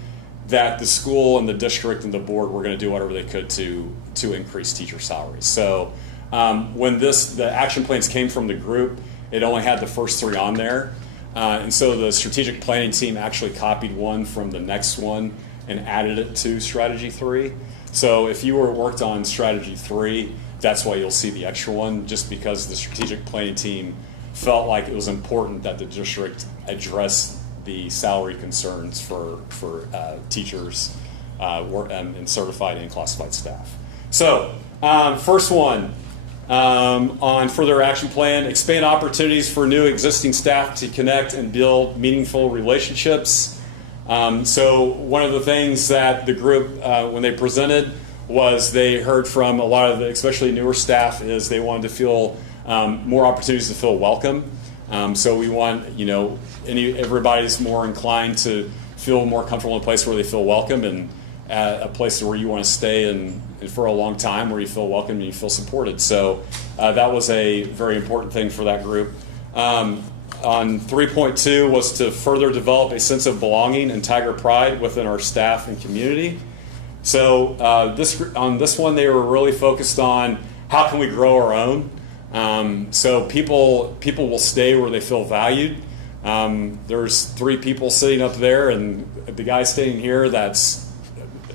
that the school and the district and the board were going to do whatever they could to increase teacher salaries. So when the action plans came from the group, it only had the first 3 on there. And so the strategic planning team actually copied one from the next one and added it to strategy 3. So if you worked on strategy 3, that's why you'll see the extra one, just because the strategic planning team felt like it was important that the district address the salary concerns for teachers and certified and classified staff. So first one, on further action plan, expand opportunities for new existing staff to connect and build meaningful relationships. So one of the things that the group, when they presented, was they heard from a lot of especially newer staff, is they wanted to feel more opportunities to feel welcome. So we want, everybody's more inclined to feel more comfortable in a place where they feel welcome, and a place where you want to stay and for a long time, where you feel welcome and you feel supported. So that was a very important thing for that group. On 3.2 was to further develop a sense of belonging and Tiger pride within our staff and community. So on this one, they were really focused on how can we grow our own. So people will stay where they feel valued. There's 3 people sitting up there, and the guy staying here that's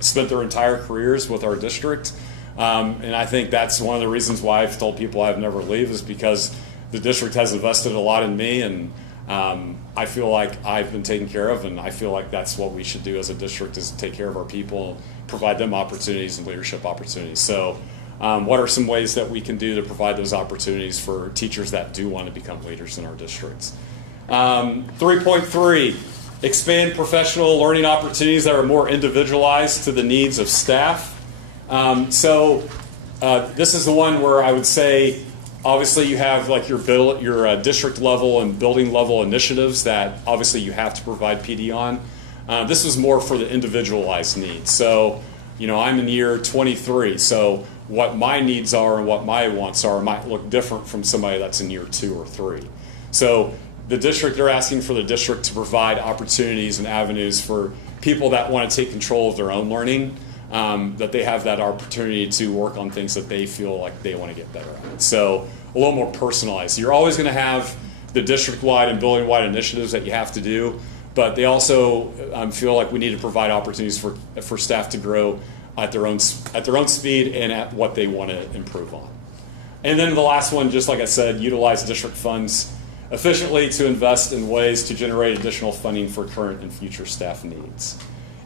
spent their entire careers with our district. And I think that's one of the reasons why I've told people I've never leave, is because the district has invested a lot in me, and I feel like I've been taken care of, and I feel like that's what we should do as a district, is take care of our people, provide them opportunities and leadership opportunities. So what are some ways that we can do to provide those opportunities for teachers that do want to become leaders in our districts? 3.3, expand professional learning opportunities that are more individualized to the needs of staff. So this is the one where I would say, obviously you have like your district level and building level initiatives that obviously you have to provide PD on. This was more for the individualized needs. So, I'm in year 23, so what my needs are and what my wants are might look different from somebody that's in year 2 or 3. So they're asking for the district to provide opportunities and avenues for people that want to take control of their own learning, that they have that opportunity to work on things that they feel like they want to get better at. So a little more personalized. You're always going to have the district-wide and building-wide initiatives that you have to do, but they also feel like we need to provide opportunities for staff to grow at their own speed and at what they want to improve on. And then the last one, just like I said, utilize district funds efficiently to invest in ways to generate additional funding for current and future staff needs.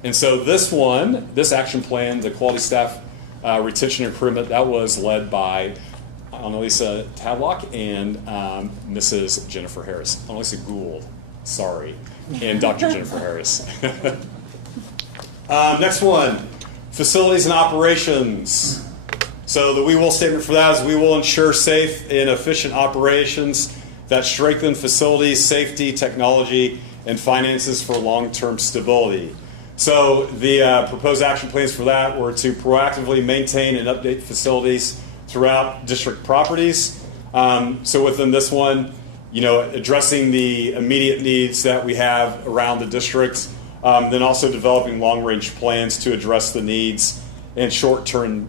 And so this action plan, the quality staff retention and recruitment, that was led by Annalisa Tadlock and Mrs. Jennifer Harris. Annalisa Gould, sorry, and Dr. Jennifer Harris. Next one, facilities and operations. So the we will statement for that is we will ensure safe and efficient operations that strengthen facilities, safety, technology, and finances for long-term stability. So the proposed action plans for that were to proactively maintain and update facilities throughout district properties. So within this one, addressing the immediate needs that we have around the district, then also developing long-range plans to address the needs and short-term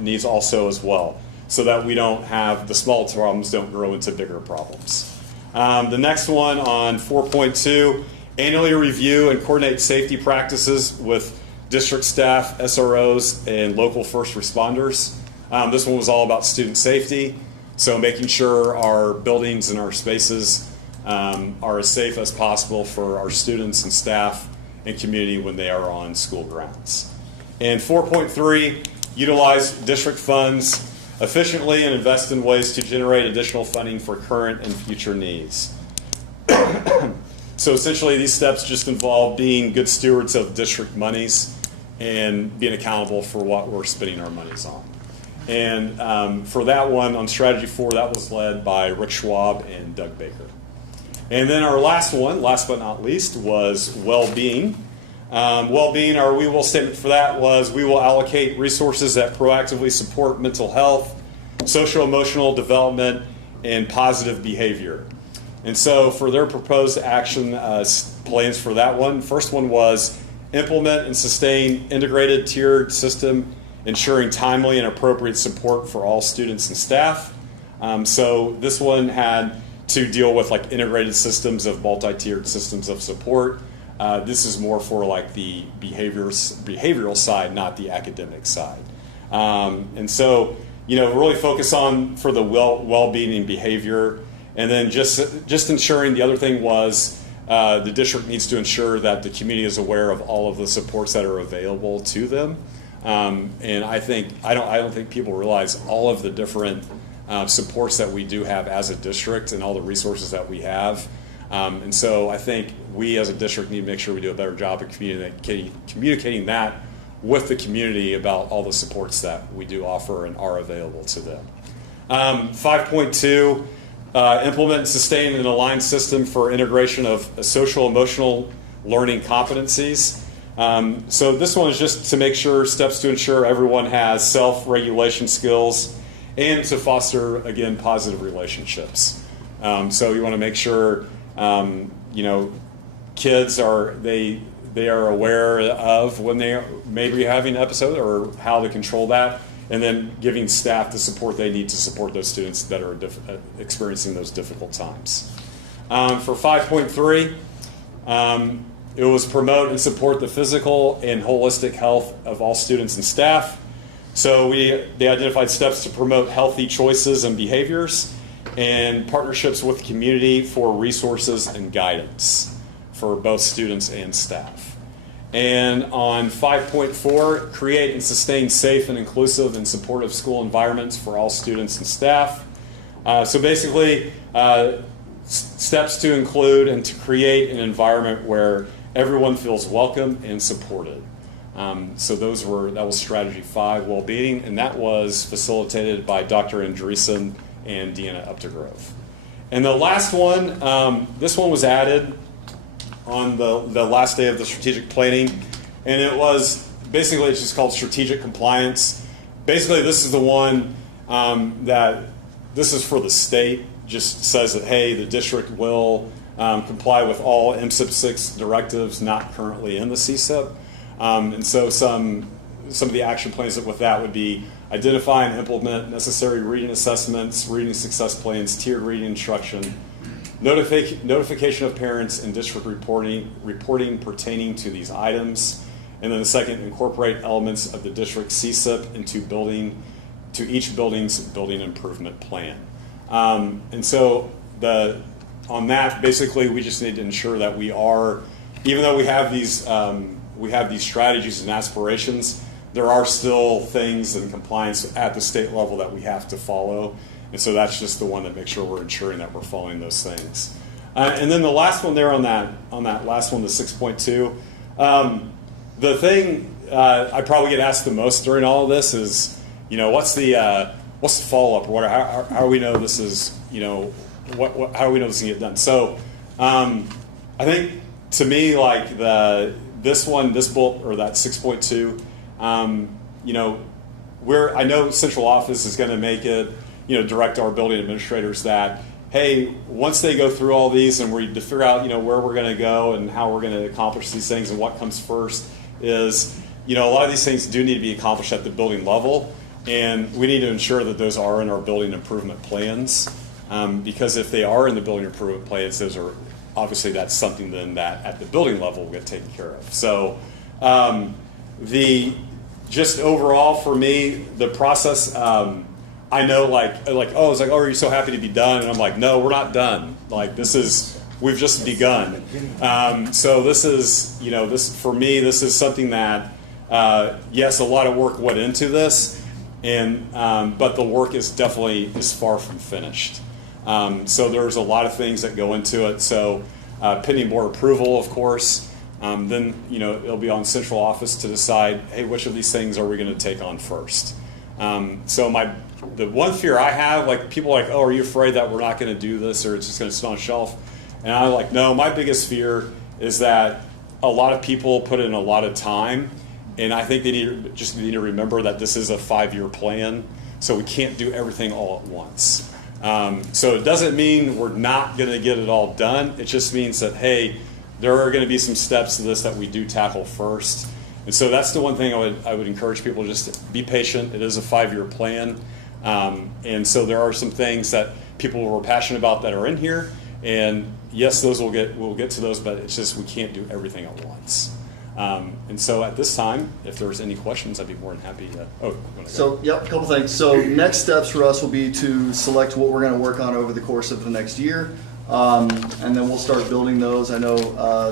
needs also as well, so that we don't have the small problems don't grow into bigger problems. The next one on 4.2, annually review and coordinate safety practices with district staff, SROs, and local first responders. This one was all about student safety, so making sure our buildings and our spaces are as safe as possible for our students and staff and community when they are on school grounds. And 4.3, utilize district funds efficiently and invest in ways to generate additional funding for current and future needs. So essentially these steps just involve being good stewards of district monies and being accountable for what we're spending our monies on. And for that one, on strategy 4, that was led by Rick Schwab and Doug Baker. And then our last one, last but not least, was well-being. Well-being, our we will statement for that was we will allocate resources that proactively support mental health, social-emotional development, and positive behavior. And so for their proposed action plans for that one, first one was implement and sustain integrated tiered system ensuring timely and appropriate support for all students and staff. So this one had to deal with like integrated systems of multi-tiered systems of support. This is more for like the behavioral side, not the academic side. And so, really focus on for the well-being and behavior. And then just ensuring, the other thing was the district needs to ensure that the community is aware of all of the supports that are available to them. And I don't think people realize all of the different supports that we do have as a district and all the resources that we have. And so I think we as a district need to make sure we do a better job of communicating that with the community about all the supports that we do offer and are available to them. 5.2, implement and sustain an aligned system for integration of social emotional learning competencies. So this one is just to make sure, steps to ensure everyone has self-regulation skills and to foster, again, positive relationships. So you want to make sure, kids are aware of when they may be having an episode or how to control that, and then giving staff the support they need to support those students that are experiencing those difficult times. For 5.3, it was promote and support the physical and holistic health of all students and staff. So they identified steps to promote healthy choices and behaviors and partnerships with the community for resources and guidance for both students and staff. And on 5.4, create and sustain safe and inclusive and supportive school environments for all students and staff. So basically, steps to include and to create an environment where everyone feels welcome and supported. So that was strategy 5, well-being, and that was facilitated by Dr. Andreessen and Deanna Updegrove. And the last one, this one was added on the last day of the strategic planning, and it was basically, it's just called strategic compliance. Basically, this is the one that this is for the state, just says that, hey, the district will comply with all MSIP 6 directives not currently in the CSIP. And so some of the action plans with that would be identify and implement necessary reading assessments, reading success plans, tiered reading instruction, notification of parents and district reporting pertaining to these items. And then the second, incorporate elements of the district CSIP into each building's building improvement plan. And so on that, basically, we just need to ensure that we are, even though we have these strategies and aspirations, there are still things in compliance at the state level that we have to follow. And so that's just the one that makes sure we're ensuring that we're following those things. And then the last one there on that last one, the 6.2, the thing I probably get asked the most during all of this is, what's the follow-up? Or how do we know this is, how do we know this can get done? So I think to me, like this bullet or that 6.2, I know central office is going to make it, direct our building administrators that, hey, once they go through all these and we to figure out, where we're going to go and how we're going to accomplish these things and what comes first is, a lot of these things do need to be accomplished at the building level, and we need to ensure that those are in our building improvement plans, because if they are in the building improvement plans, those are obviously that's something then that at the building level will get taken care of. So just overall for me, the process, I know are you so happy to be done? And I'm like, no, we're not done. Like we've just begun. So this is, for me, this is something that, yes, a lot of work went into this, and but the work is far from finished. So there's a lot of things that go into it. So pending board approval, of course, then it'll be on central office to decide, hey, which of these things are we going to take on first? So the one fear I have, like people are like, oh, are you afraid that we're not going to do this or it's just going to sit on a shelf? And I'm like, no, my biggest fear is that a lot of people put in a lot of time, and I think they need to remember that this is a 5-year plan, so we can't do everything all at once. So it doesn't mean we're not going to get it all done. It just means that, hey, there are going to be some steps to this that we do tackle first. And so that's the one thing I would encourage people, just to be patient. It is a 5-year plan. And so there are some things that people were passionate about that are in here. And yes, we'll get to those, but it's just we can't do everything at once. And so at this time, if there's any questions, I'd be more than happy to. A couple things. So next steps for us will be to select what we're going to work on over the course of the next year. And then we'll start building those. I know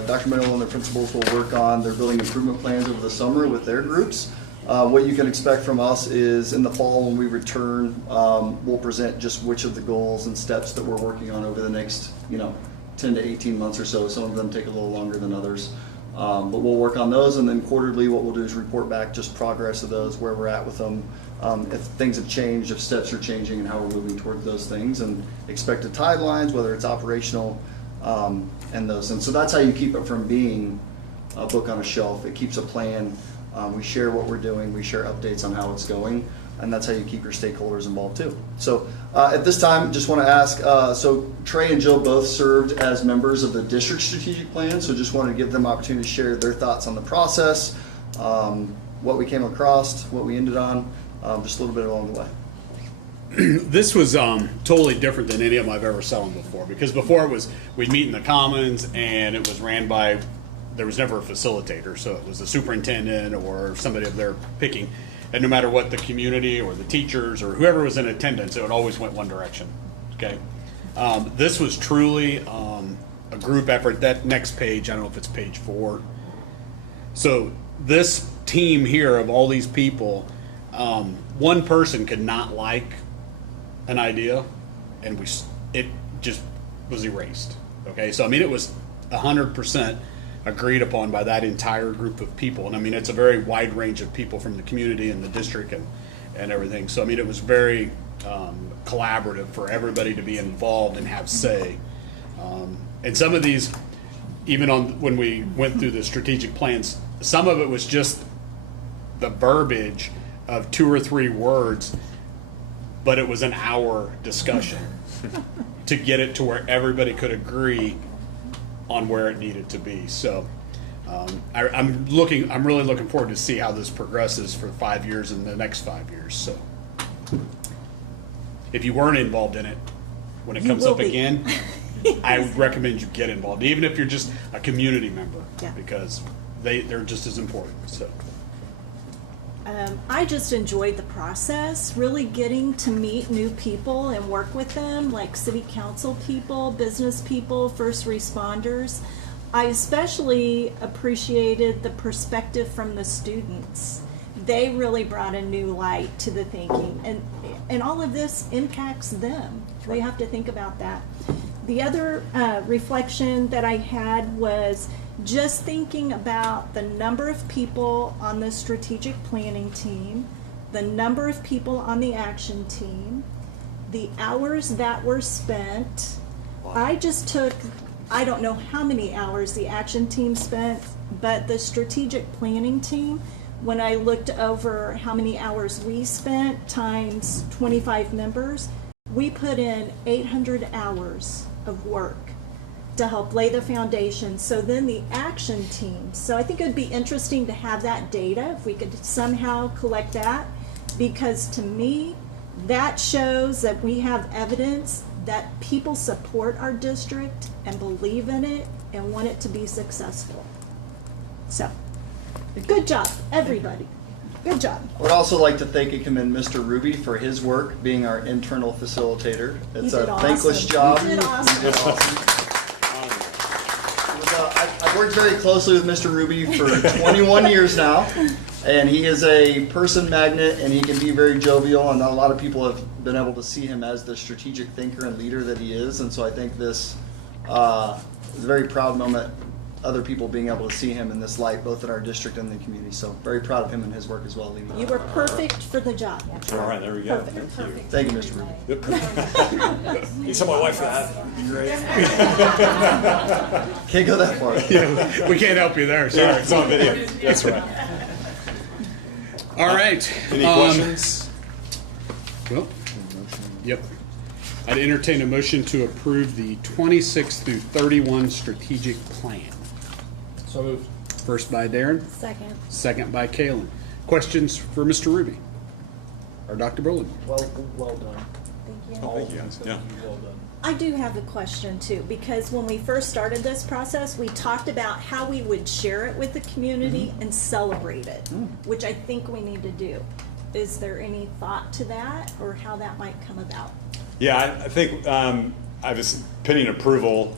Dr. Miller and the principals will work on their building improvement plans over the summer with their groups. What you can expect from us is in the fall when we return, we'll present just which of the goals and steps that we're working on over the next 10 to 18 months or so. Some of them take a little longer than others. But we'll work on those, and then quarterly what we'll do is report back just progress of those, where we're at with them, if things have changed, if steps are changing, and how we're moving toward those things, and expected timelines, whether it's operational, and those. And so that's how you keep it from being a book on a shelf. It keeps a plan. We share what we're doing. We share updates on how it's going, and that's how you keep your stakeholders involved too. So at this time, just want to ask, so Trey and Jill both served as members of the district strategic plan, so just wanted to give them opportunity to share their thoughts on the process, what we came across, what we ended on, just a little bit along the way. This was totally different than any of them I've ever sat on before, because before it was we'd meet in the commons and it was ran by, there was never a facilitator, so it was the superintendent or somebody of their picking. And no matter what the community or the teachers or whoever was in attendance, it always went one direction. Okay, this was truly a group effort. That next page, I don't know if it's page 4. So this team here of all these people, one person could not like an idea, and it just was erased. Okay, so I mean it was 100% agreed upon by that entire group of people. And I mean, it's a very wide range of people from the community and the district and everything. So I mean, it was very collaborative for everybody to be involved and have say. And some of these, even when we went through the strategic plans, some of it was just the verbiage of 2 or 3 words, but it was an hour discussion to get it to where everybody could agree on where it needed to be. So I'm really looking forward to see how this progresses for 5 years and the next 5 years. So if you weren't involved in it, when it comes up again, I would recommend you get involved, even if you're just a community member, because they're just as important. So I just enjoyed the process, really getting to meet new people and work with them, like city council people, business people, first responders. I especially appreciated the perspective from the students. They really brought a new light to the thinking, and all of this impacts them. They have to think about that. The other reflection that I had was just thinking about the number of people on the strategic planning team, the number of people on the action team, the hours that were spent. I just took, I don't know how many hours the action team spent, but the strategic planning team, when I looked over how many hours we spent times 25 members, we put in 800 hours of work to help lay the foundation. So then the action team, so I think it would be interesting to have that data, if we could somehow collect that, because to me, that shows that we have evidence that people support our district and believe in it and want it to be successful. So, good job, everybody. Good job. I would also like to thank and commend Mr. Ruby for his work being our internal facilitator. It's a thankless job. You did awesome. You did awesome. I've worked very closely with Mr. Ruby for 21 years now, and he is a person magnet, and he can be very jovial, and not a lot of people have been able to see him as the strategic thinker and leader that he is, and so I think this is a very proud moment, other people being able to see him in this light, both in our district and the community, so very proud of him and his work as well. You were perfect for the job. All right, there we go. Perfect. Thank you, Mr. Ruby. Need some of my wife for that. That'd be great. Can't go that far. Yeah, we can't help you there. Sorry. Yeah, it's on video. That's right. All right. Any questions? Well, yep. I'd entertain a motion to approve the 26 through 31 strategic plan. So moved. First by Darren. Second. Second by Kalen. Questions for Mr. Ruby or Dr. Brolin? Well done. Thank you. Thank you. Yeah. Well done. I do have a question too, because when we first started this process, we talked about how we would share it with the community and celebrate it, which I think we need to do. Is there any thought to that, or how that might come about? Yeah, I think I was pending approval,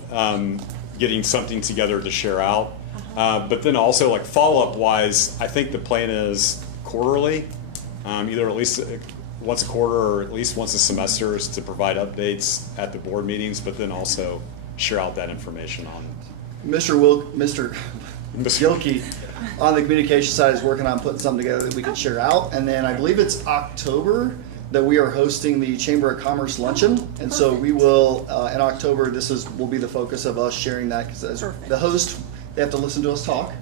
getting something together to share out. But then also, like, follow-up wise, I think the plan is quarterly, either at least once a quarter or at least once a semester, is to provide updates at the board meetings, but then also share out that information on Mr. Gilkey on the communication side is working on putting something together that we can share out. And then I believe it's October that we are hosting the Chamber of Commerce Luncheon. And so we will, in October, will be the focus of us sharing that, because as the host, they have to listen to us talk.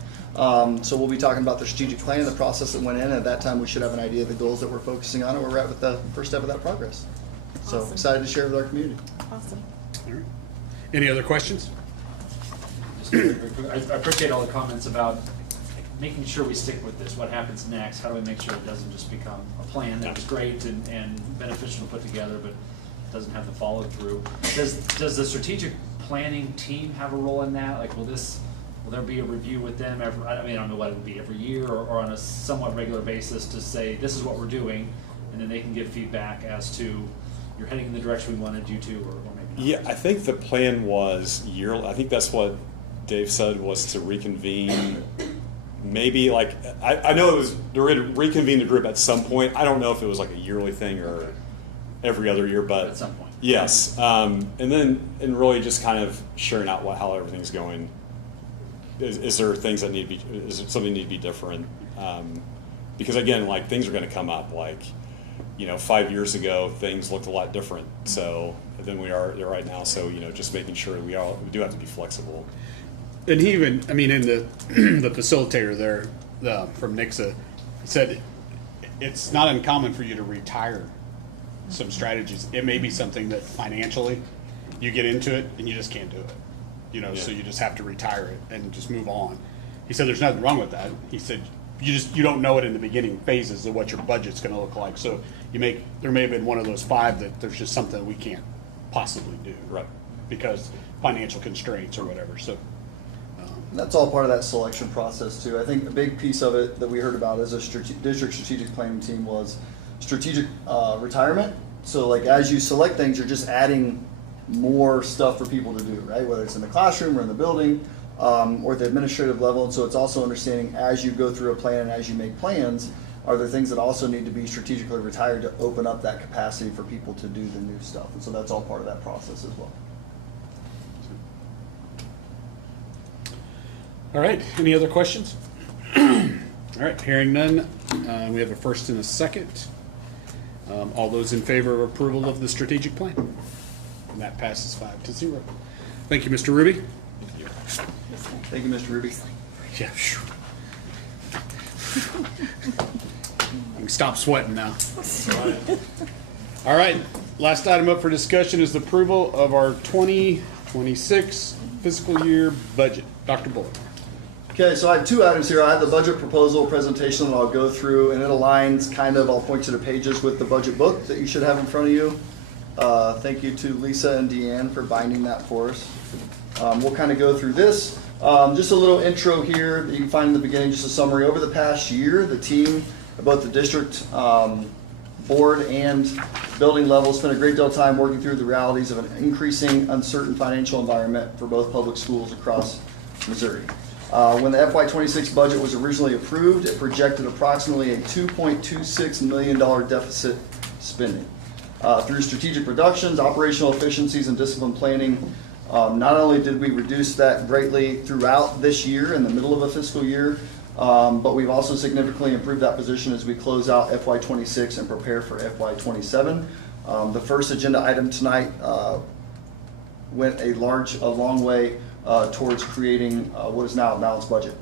So we'll be talking about the strategic plan, the process that went in. At that time, we should have an idea of the goals that we're focusing on and where we're at with the first step of that progress. So excited to share with our community. Awesome. All right. Any other questions? Just very quick, I appreciate all the comments about making sure we stick with this. What happens next? How do we make sure it doesn't just become a plan that was great and beneficial to put together, but doesn't have the follow through? Does the strategic planning team have a role in that? Like, will there be a review with them every, I mean, I don't know what it would be, every year or on a somewhat regular basis to say, this is what we're doing, and then they can give feedback as to, you're heading in the direction we wanted you to, or maybe not? Yeah, I think the plan was yearly. I think that's what Dave said, was to reconvene. Maybe, like, I know it was to reconvene the group at some point. I don't know if it was like a yearly thing or every other year, but at some point. Yes. And really just kind of sharing out how everything's going. Is there things that need to be, is there something need to be different? Because again, like, things are going to come up. Like, 5 years ago, things looked a lot different than we are right now. So, just making sure we do have to be flexible. And he even, in the the facilitator there from Nixa said it's not uncommon for you to retire some strategies. It may be something that financially you get into it and you just can't do it. So you just have to retire it and just move on. He said there's nothing wrong with that. He said you don't know it in the beginning phases of what your budget's going to look like. So there may have been one of those 5 that there's just something we can't possibly do, right? Because financial constraints or whatever. So that's all part of that selection process too. I think a big piece of it that we heard about as a district strategic planning team was strategic retirement. So like as you select things, you're just adding more stuff for people to do, right? Whether it's in the classroom or in the building or at the administrative level. And so it's also understanding as you go through a plan and as you make plans, are there things that also need to be strategically retired to open up that capacity for people to do the new stuff? And so that's all part of that process as well. All right, any other questions? All right, hearing none, we have a first and a second. All those in favor of approval of the strategic plan? And that passes 5-0. Thank you, Mr. Ruby. Thank you, Mr. Ruby. Yeah, sure. You can stop sweating now. All right, last item up for discussion is the approval of our 2026 fiscal year budget. Dr. Bullard. Okay, so I have two items here. I have the budget proposal presentation that I'll go through, and it aligns kind of, I'll point to the pages with the budget book that you should have in front of you. Thank you to Lisa and Deanne for binding that for us. We'll kind of go through this. Just a little intro here that you can find in the beginning, just a summary. Over the past year, the team, both the district board and building level, spent a great deal of time working through the realities of an increasing uncertain financial environment for both public schools across Missouri. When the FY26 budget was originally approved, it projected approximately a $2.26 million deficit spending. Through strategic reductions, operational efficiencies, and disciplined planning, not only did we reduce that greatly throughout this year in the middle of a fiscal year, but we've also significantly improved that position as we close out FY26 and prepare for FY27. The first agenda item tonight went a long way towards creating what is now a balanced budget.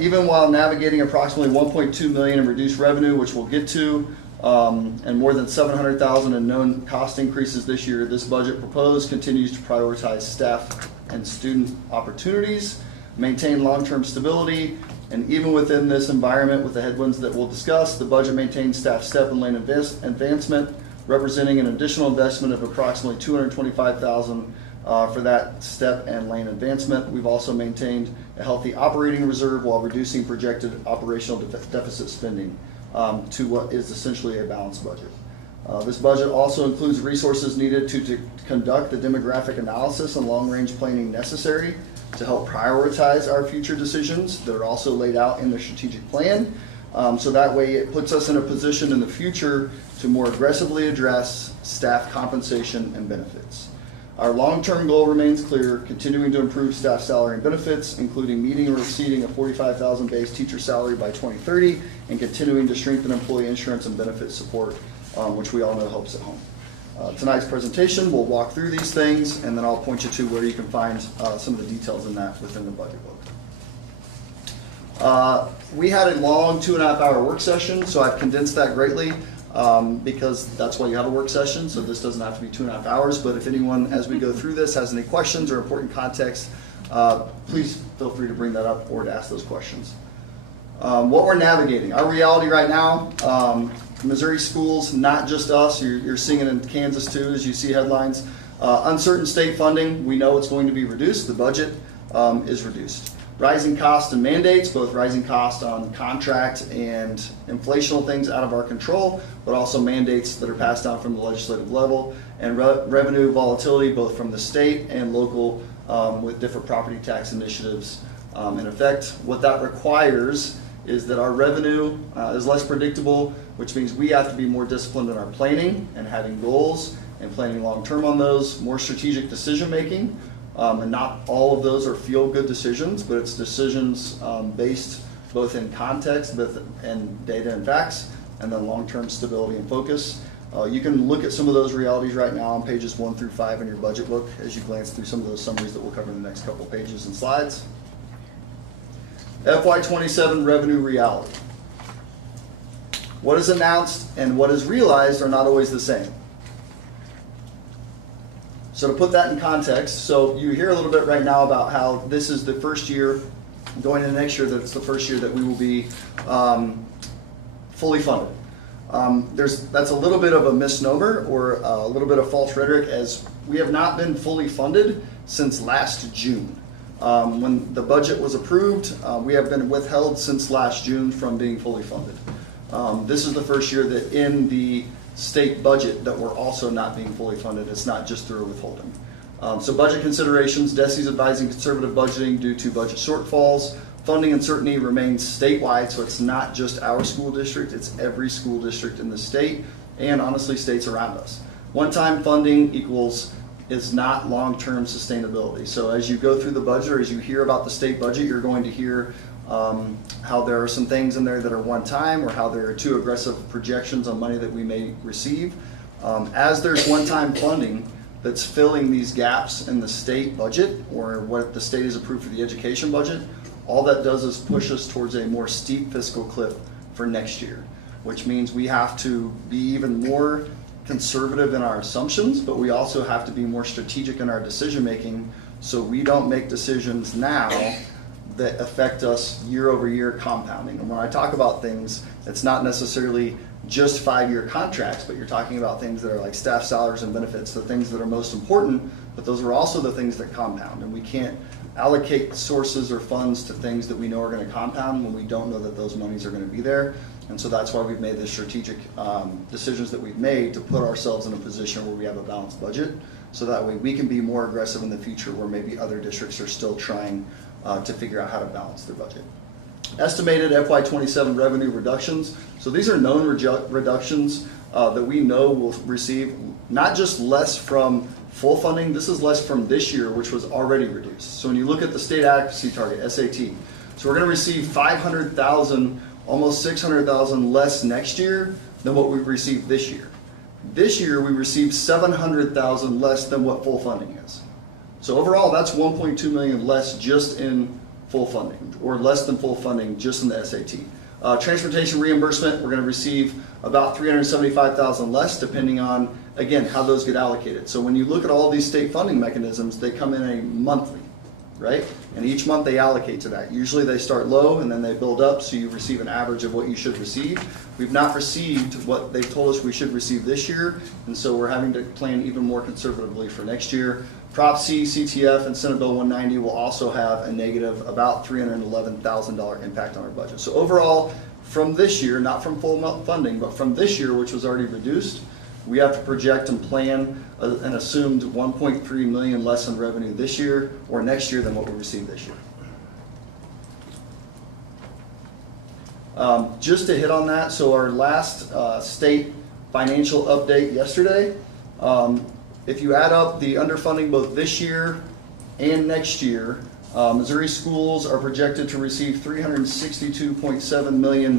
Even while navigating approximately $1.2 million in reduced revenue, which we'll get to, and more than $700,000 in known cost increases this year, this budget proposed continues to prioritize staff and student opportunities, maintain long-term stability, and even within this environment with the headwinds that we'll discuss, the budget maintains staff step and lane advancement, representing an additional investment of approximately $225,000 for that step and lane advancement. We've also maintained a healthy operating reserve while reducing projected operational deficit spending to what is essentially a balanced budget. This budget also includes resources needed to conduct the demographic analysis and long-range planning necessary to help prioritize our future decisions that are also laid out in the strategic plan. So that way it puts us in a position in the future to more aggressively address staff compensation and benefits. Our long-term goal remains clear, continuing to improve staff salary and benefits, including meeting or exceeding a $45,000 base teacher salary by 2030, and continuing to strengthen employee insurance and benefit support, which we all know helps at home. Tonight's presentation, we'll walk through these things, and then I'll point you to where you can find some of the details in that within the budget book. We had a long 2.5-hour work session, so I've condensed that greatly. Because that's why you have a work session, so this doesn't have to be 2.5 hours, but if anyone, as we go through this, has any questions or important context, please feel free to bring that up or to ask those questions. What we're navigating, our reality right now, Missouri schools, not just us, you're seeing it in Kansas too, as you see headlines, uncertain state funding, we know it's going to be reduced, the budget is reduced. Rising costs and mandates, both rising costs on contract and inflational things out of our control, but also mandates that are passed down from the legislative level, and revenue volatility both from the state and local with different property tax initiatives in effect. What that requires is that our revenue is less predictable, which means we have to be more disciplined in our planning and having goals and planning long-term on those, more strategic decision-making. And not all of those are feel-good decisions, but it's decisions based both in context and data and facts, and then long-term stability and focus. You can look at some of those realities right now on pages 1 through 5 in your budget book as you glance through some of those summaries that we'll cover in the next couple pages and slides. FY27 revenue reality. What is announced and what is realized are not always the same. So to put that in context, so you hear a little bit right now about how this is the first year, going into next year, that it's the first year that we will be fully funded. That's a little bit of a misnomer or a little bit of false rhetoric, as we have not been fully funded since last June. When the budget was approved, we have been withheld since last June from being fully funded. This is the first year that in the state budget that we're also not being fully funded. It's not just through withholding. So budget considerations, DESE's advising conservative budgeting due to budget shortfalls. Funding uncertainty remains statewide, so it's not just our school district, it's every school district in the state, and honestly states around us. One-time funding is not long-term sustainability. So as you go through the budget, or as you hear about the state budget, you're going to hear how there are some things in there that are one-time, or how there are too aggressive projections on money that we may receive. As there's one-time funding that's filling these gaps in the state budget, or what the state has approved for the education budget, all that does is push us towards a more steep fiscal cliff for next year, which means we have to be even more conservative in our assumptions, but we also have to be more strategic in our decision making, so we don't make decisions now that affect us year over year compounding. And when I talk about things, it's not necessarily just 5-year contracts, but you're talking about things that are like staff salaries and benefits, the things that are most important, but those are also the things that compound. And we can't allocate sources or funds to things that we know are going to compound when we don't know that those monies are going to be there. And so that's why we've made the strategic decisions that we've made to put ourselves in a position where we have a balanced budget, so that way we can be more aggressive in the future where maybe other districts are still trying to figure out how to balance their budget. Estimated FY27 revenue reductions. So these are known reductions that we know will receive, not just less from full funding, this is less from this year, which was already reduced. So when you look at the state adequacy target, SAT, so we're going to receive 500,000, almost 600,000 less next year than what we've received this year. This year we received 700,000 less than what full funding is. So overall, that's 1.2 million less just in full funding, or less than full funding just in the SAT. Transportation reimbursement, we're going to receive about 375,000 less, depending on, again, how those get allocated. So when you look at all these state funding mechanisms, they come in a monthly, right? And each month they allocate to that. Usually they start low and then they build up, so you receive an average of what you should receive. We've not received what they've told us we should receive this year, and so we're having to plan even more conservatively for next year. Prop C, CTF, and Senate Bill 190 will also have a negative about $311,000 impact on our budget. So overall, from this year, not from full funding, but from this year, which was already reduced, we have to project and plan an assumed 1.3 million less in revenue this year or next year than what we received this year. Just to hit on that, so our last state financial update yesterday, if you add up the underfunding both this year and next year, Missouri schools are projected to receive $362.7 million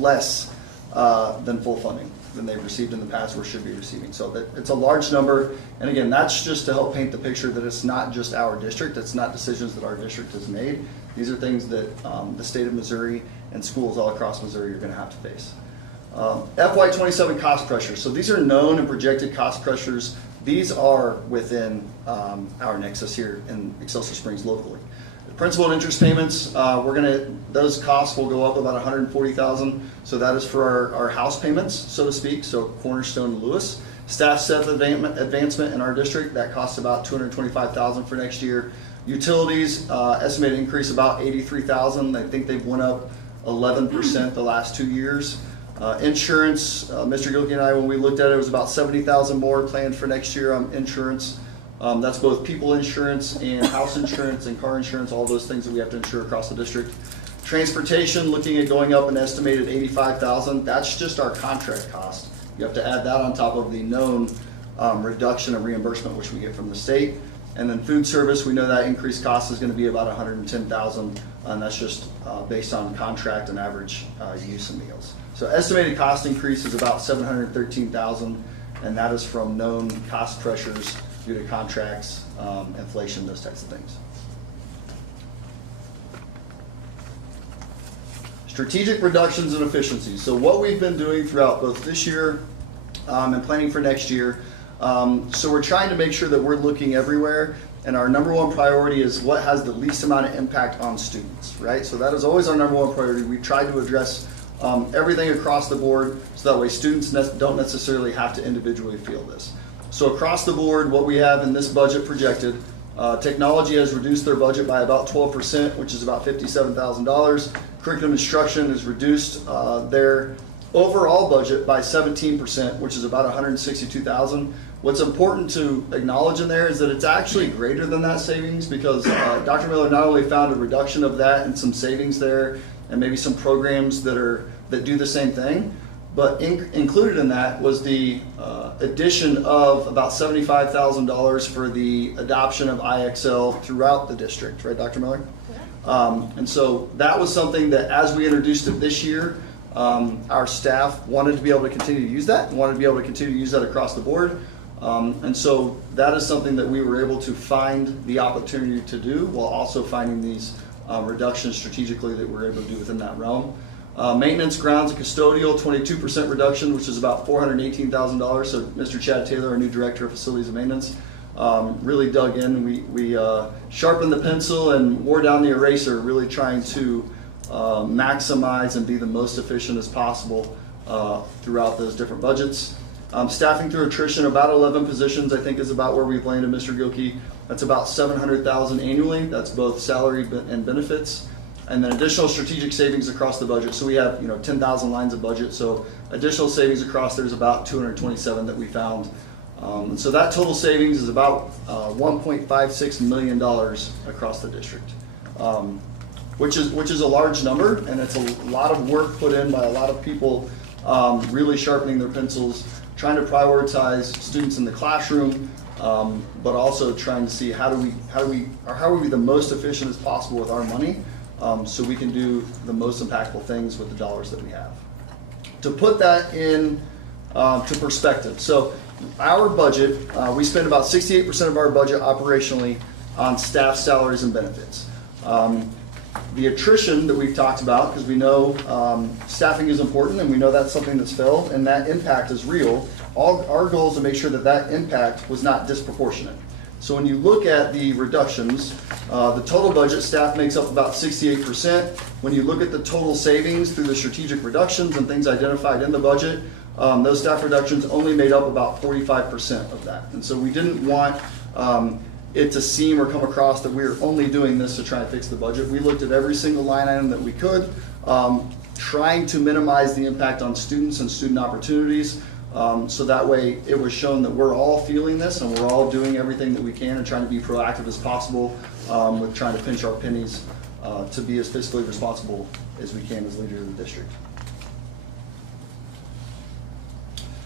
less than full funding than they've received in the past or should be receiving. So it's a large number. And again, that's just to help paint the picture that it's not just our district. It's not decisions that our district has made. These are things that the state of Missouri and schools all across Missouri are going to have to face. FY27 cost pressures. So these are known and projected cost pressures. These are within our nexus here in Excelsior Springs locally. The principal and interest payments, those costs will go up about $140,000. So that is for our house payments, so to speak. So Cornerstone and Lewis. Staff step advancement in our district, that costs about $225,000 for next year. Utilities, estimated increase about $83,000. I think they've went up 11% the last 2 years. Insurance, Mr. Gilkey and I, when we looked at it, it was about $70,000 more planned for next year on insurance. That's both people insurance and house insurance and car insurance, all those things that we have to insure across the district. Transportation, looking at going up an estimated $85,000. That's just our contract cost. You have to add that on top of the known reduction of reimbursement which we get from the state. And then food service, we know that increased cost is going to be about $110,000, and that's just based on contract and average use of meals. So estimated cost increase is about $713,000, and that is from known cost pressures due to contracts, inflation, those types of things. Strategic reductions and efficiencies. So what we've been doing throughout both this year and planning for next year, so we're trying to make sure that we're looking everywhere, and our number one priority is what has the least amount of impact on students, right? So that is always our number one priority. We try to address everything across the board, so that way students don't necessarily have to individually feel this. So across the board, what we have in this budget projected Technology has reduced their budget by about 12%, which is about $57,000. Curriculum instruction has reduced their overall budget by 17%, which is about $162,000. What's important to acknowledge in there is that it's actually greater than that savings, because Dr. Miller not only found a reduction of that and some savings there, and maybe some programs that do the same thing, but included in that was the addition of about $75,000 for the adoption of IXL throughout the district, right, Dr. Miller? And so that was something that, as we introduced it this year, our staff wanted to be able to continue to use that, and wanted to be able to continue to use that across the board. And so that is something that we were able to find the opportunity to do, while also finding these reductions strategically that we're able to do within that realm. Maintenance, grounds, and custodial, 22% reduction, which is about $418,000. So Mr. Chad Taylor, our new Director of Facilities and Maintenance, really dug in. We sharpened the pencil and wore down the eraser, really trying to maximize and be the most efficient as possible throughout those different budgets. Staffing through attrition, about 11 positions, I think, is about where we've landed, Mr. Gilkey. That's about $700,000 annually. That's both salary and benefits. And then additional strategic savings across the budget. So we have 10,000 lines of budget. So additional savings across, there's about 227 that we found. And so that total savings is about $1.56 million across the district, which is a large number, and it's a lot of work put in by a lot of people, really sharpening their pencils, trying to prioritize students in the classroom, but also trying to see how are we the most efficient as possible with our money, so we can do the most impactful things with the dollars that we have. To put that in to perspective, so our budget, we spend about 68% of our budget operationally on staff salaries and benefits. The attrition that we've talked about, because we know staffing is important, and we know that's something that's felt, and that impact is real. Our goal is to make sure that that impact was not disproportionate. So when you look at the reductions, the total budget, staff makes up about 68%. When you look at the total savings through the strategic reductions and things identified in the budget, those staff reductions only made up about 45% of that. And so we didn't want it to seem or come across that we were only doing this to try and fix the budget. We looked at every single line item that we could, trying to minimize the impact on students and student opportunities. So that way it was shown that we're all feeling this, and we're all doing everything that we can and trying to be proactive as possible with trying to pinch our pennies to be as fiscally responsible as we can as leaders of the district.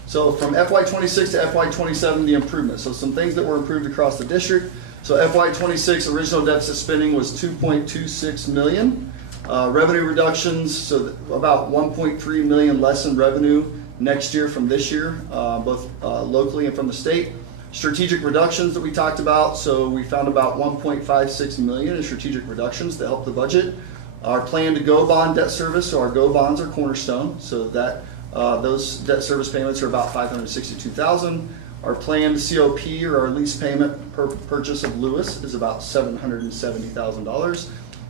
So from FY26 to FY27, the improvement. So some things that were improved across the district. So FY26 original deficit spending was $2.26 million. Revenue reductions, so about $1.3 million less in revenue next year from this year, both locally and from the state. Strategic reductions that we talked about, so we found about $1.56 million in strategic reductions to help the budget. Our plan to go bond debt service, so our go bonds are cornerstone, so that those debt service payments are about $562,000. Our planned COP, or our lease payment per purchase of Lewis, is about $770,000.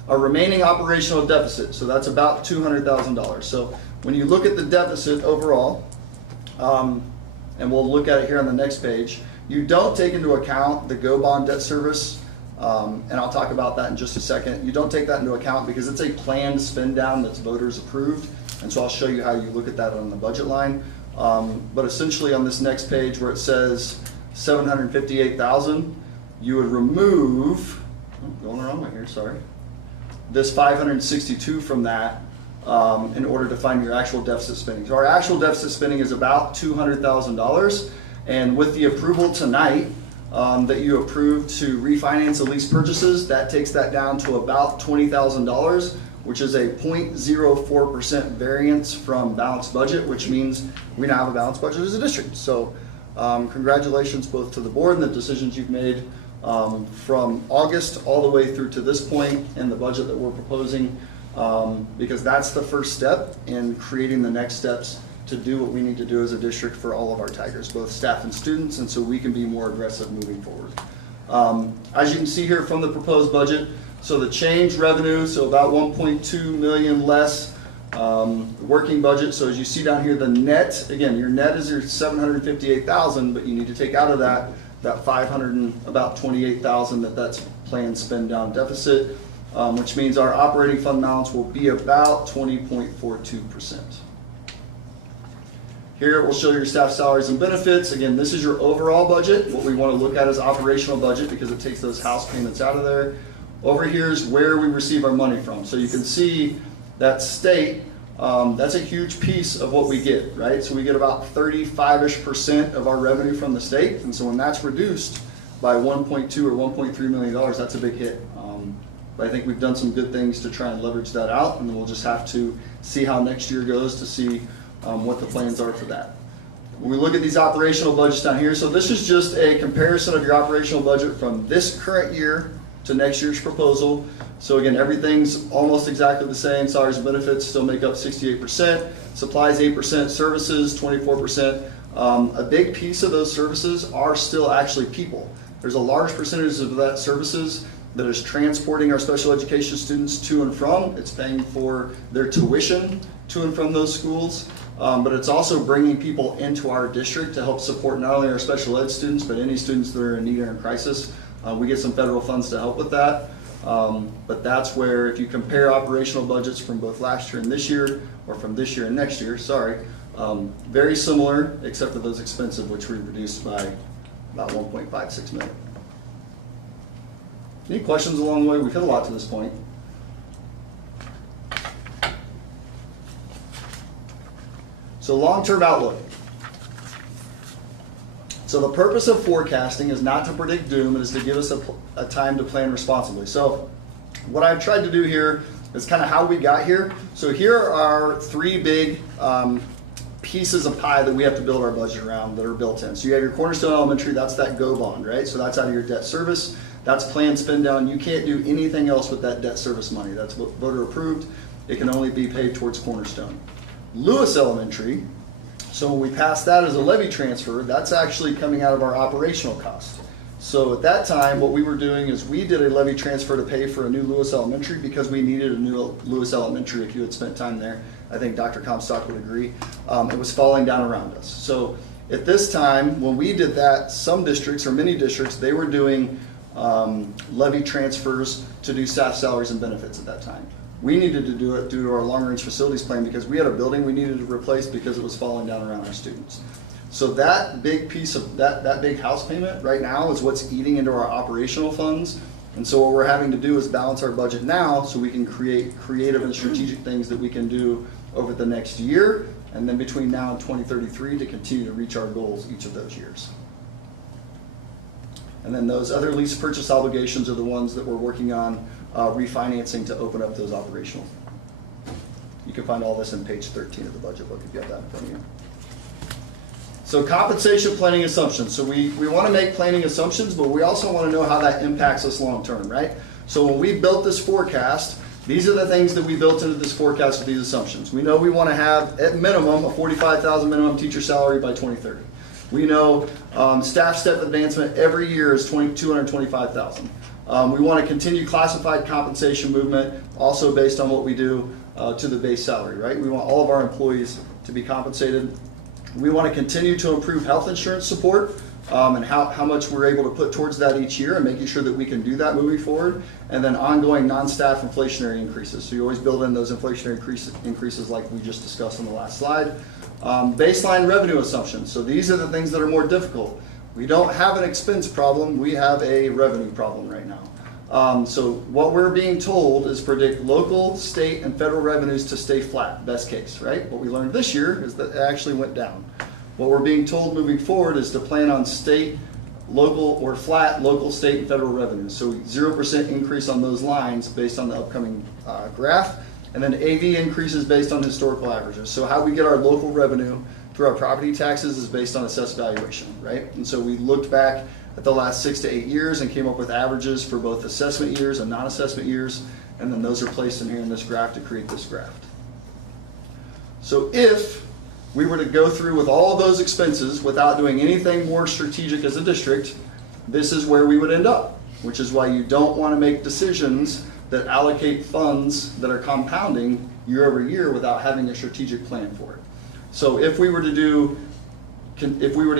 Our remaining operational deficit, so that's about $200,000. So when you look at the deficit overall, and we'll look at it here on the next page, you don't take into account the go bond debt service, and I'll talk about that in just a second. You don't take that into account because it's a planned spend down that's voters approved. And so I'll show you how you look at that on the budget line. But essentially on this next page where it says $758,000, you would remove, going the wrong way here, sorry, this $562 from that in order to find your actual deficit spending. So our actual deficit spending is about $200,000. And with the approval tonight that you approved to refinance the lease purchases, that takes that down to about $20,000. Which is a 0.04% variance from balanced budget, which means we now have a balanced budget as a district. So congratulations both to the board and the decisions you've made from August all the way through to this point in the budget that we're proposing, because that's the first step in creating the next steps to do what we need to do as a district for all of our Tigers, both staff and students, and so we can be more aggressive moving forward. As you can see here from the proposed budget, so the change revenue, so about $1.2 million less working budget. So as you see down here, the net, again, your net is your $758,000, but you need to take out of that that about $28,000 that's planned spend down deficit, which means our operating fund balance will be about 20.42%. Here we'll show your staff salaries and benefits. Again, this is your overall budget. What we want to look at is operational budget because it takes those house payments out of there. Over here is where we receive our money from. So you can see that state, that's a huge piece of what we get, right? So we get about 35-ish% of our revenue from the state. And so when that's reduced by 1.2 or $1.3 million, that's a big hit. But I think we've done some good things to try and leverage that out, and we'll just have to see how next year goes to see what the plans are for that. When we look at these operational budgets down here, so this is just a comparison of your operational budget from this current year to next year's proposal. So again, everything's almost exactly the same. Salaries and benefits still make up 68%, supplies 8%, services 24%. A big piece of those services are still actually people. There's a large percentage of that services that is transporting our special education students to and from. It's paying for their tuition to and from those schools, but it's also bringing people into our district to help support not only our special ed students, but any students that are in need or in crisis. We get some federal funds to help with that, but that's where if you compare operational budgets from both last year and this year, or from this year and next year, sorry, very similar, except for those expensive, which we reduced by about 1.56 million. Any questions along the way? We've hit a lot to this point. So long-term outlook. So the purpose of forecasting is not to predict doom, it is to give us a time to plan responsibly. So what I've tried to do here is kind of how we got here. So here are three big pieces of pie that we have to build our budget around that are built in. So you have your Cornerstone Elementary, that's that GO bond, right? So that's out of your debt service. That's planned spend down. You can't do anything else with that debt service money. That's voter approved. It can only be paid towards Cornerstone. Lewis Elementary, so when we pass that as a levy transfer, that's actually coming out of our operational cost. So at that time, what we were doing is we did a levy transfer to pay for a new Lewis Elementary because we needed a new Lewis Elementary. If you had spent time there, I think Dr. Comstock would agree. It was falling down around us. So at this time, when we did that, some districts or many districts, they were doing levy transfers to do staff salaries and benefits at that time. We needed to do it due to our long-range facilities plan because we had a building we needed to replace because it was falling down around our students. So that big piece of that big house payment right now is what's eating into our operational funds. And so what we're having to do is balance our budget now so we can create creative and strategic things that we can do over the next year and then between now and 2033 to continue to reach our goals each of those years. And then those other lease purchase obligations are the ones that we're working on refinancing to open up those operational. You can find all this in page 13 of the budget book if you have that in front of you. So compensation planning assumptions. So we want to make planning assumptions, but we also want to know how that impacts us long term, right? So when we built this forecast, these are the things that we built into this forecast with these assumptions. We know we want to have at minimum a $45,000 minimum teacher salary by 2030. We know staff step advancement every year is $225,000. We want to continue classified compensation movement, also based on what we do to the base salary, right? We want all of our employees to be compensated. We want to continue to improve health insurance support and how much we're able to put towards that each year and making sure that we can do that moving forward. And then ongoing non-staff inflationary increases. So you always build in those inflationary increases like we just discussed on the last slide. Baseline revenue assumptions. So these are the things that are more difficult. We don't have an expense problem, we have a revenue problem right now. So what we're being told is predict local, state, and federal revenues to stay flat, best case, right? What we learned this year is that it actually went down. What we're being told moving forward is to plan on state, local, or flat local, state, and federal revenues. So 0% increase on those lines based on the upcoming graph, and then AV increases based on historical averages. So how we get our local revenue through our property taxes is based on assessed valuation, right? And so we looked back at the last 6 to 8 years and came up with averages for both assessment years and non-assessment years, and then those are placed in here in this graph to create this graph. So if we were to go through with all of those expenses without doing anything more strategic as a district, this is where we would end up, which is why you don't want to make decisions that allocate funds that are compounding year over year without having a strategic plan for it. So if we were to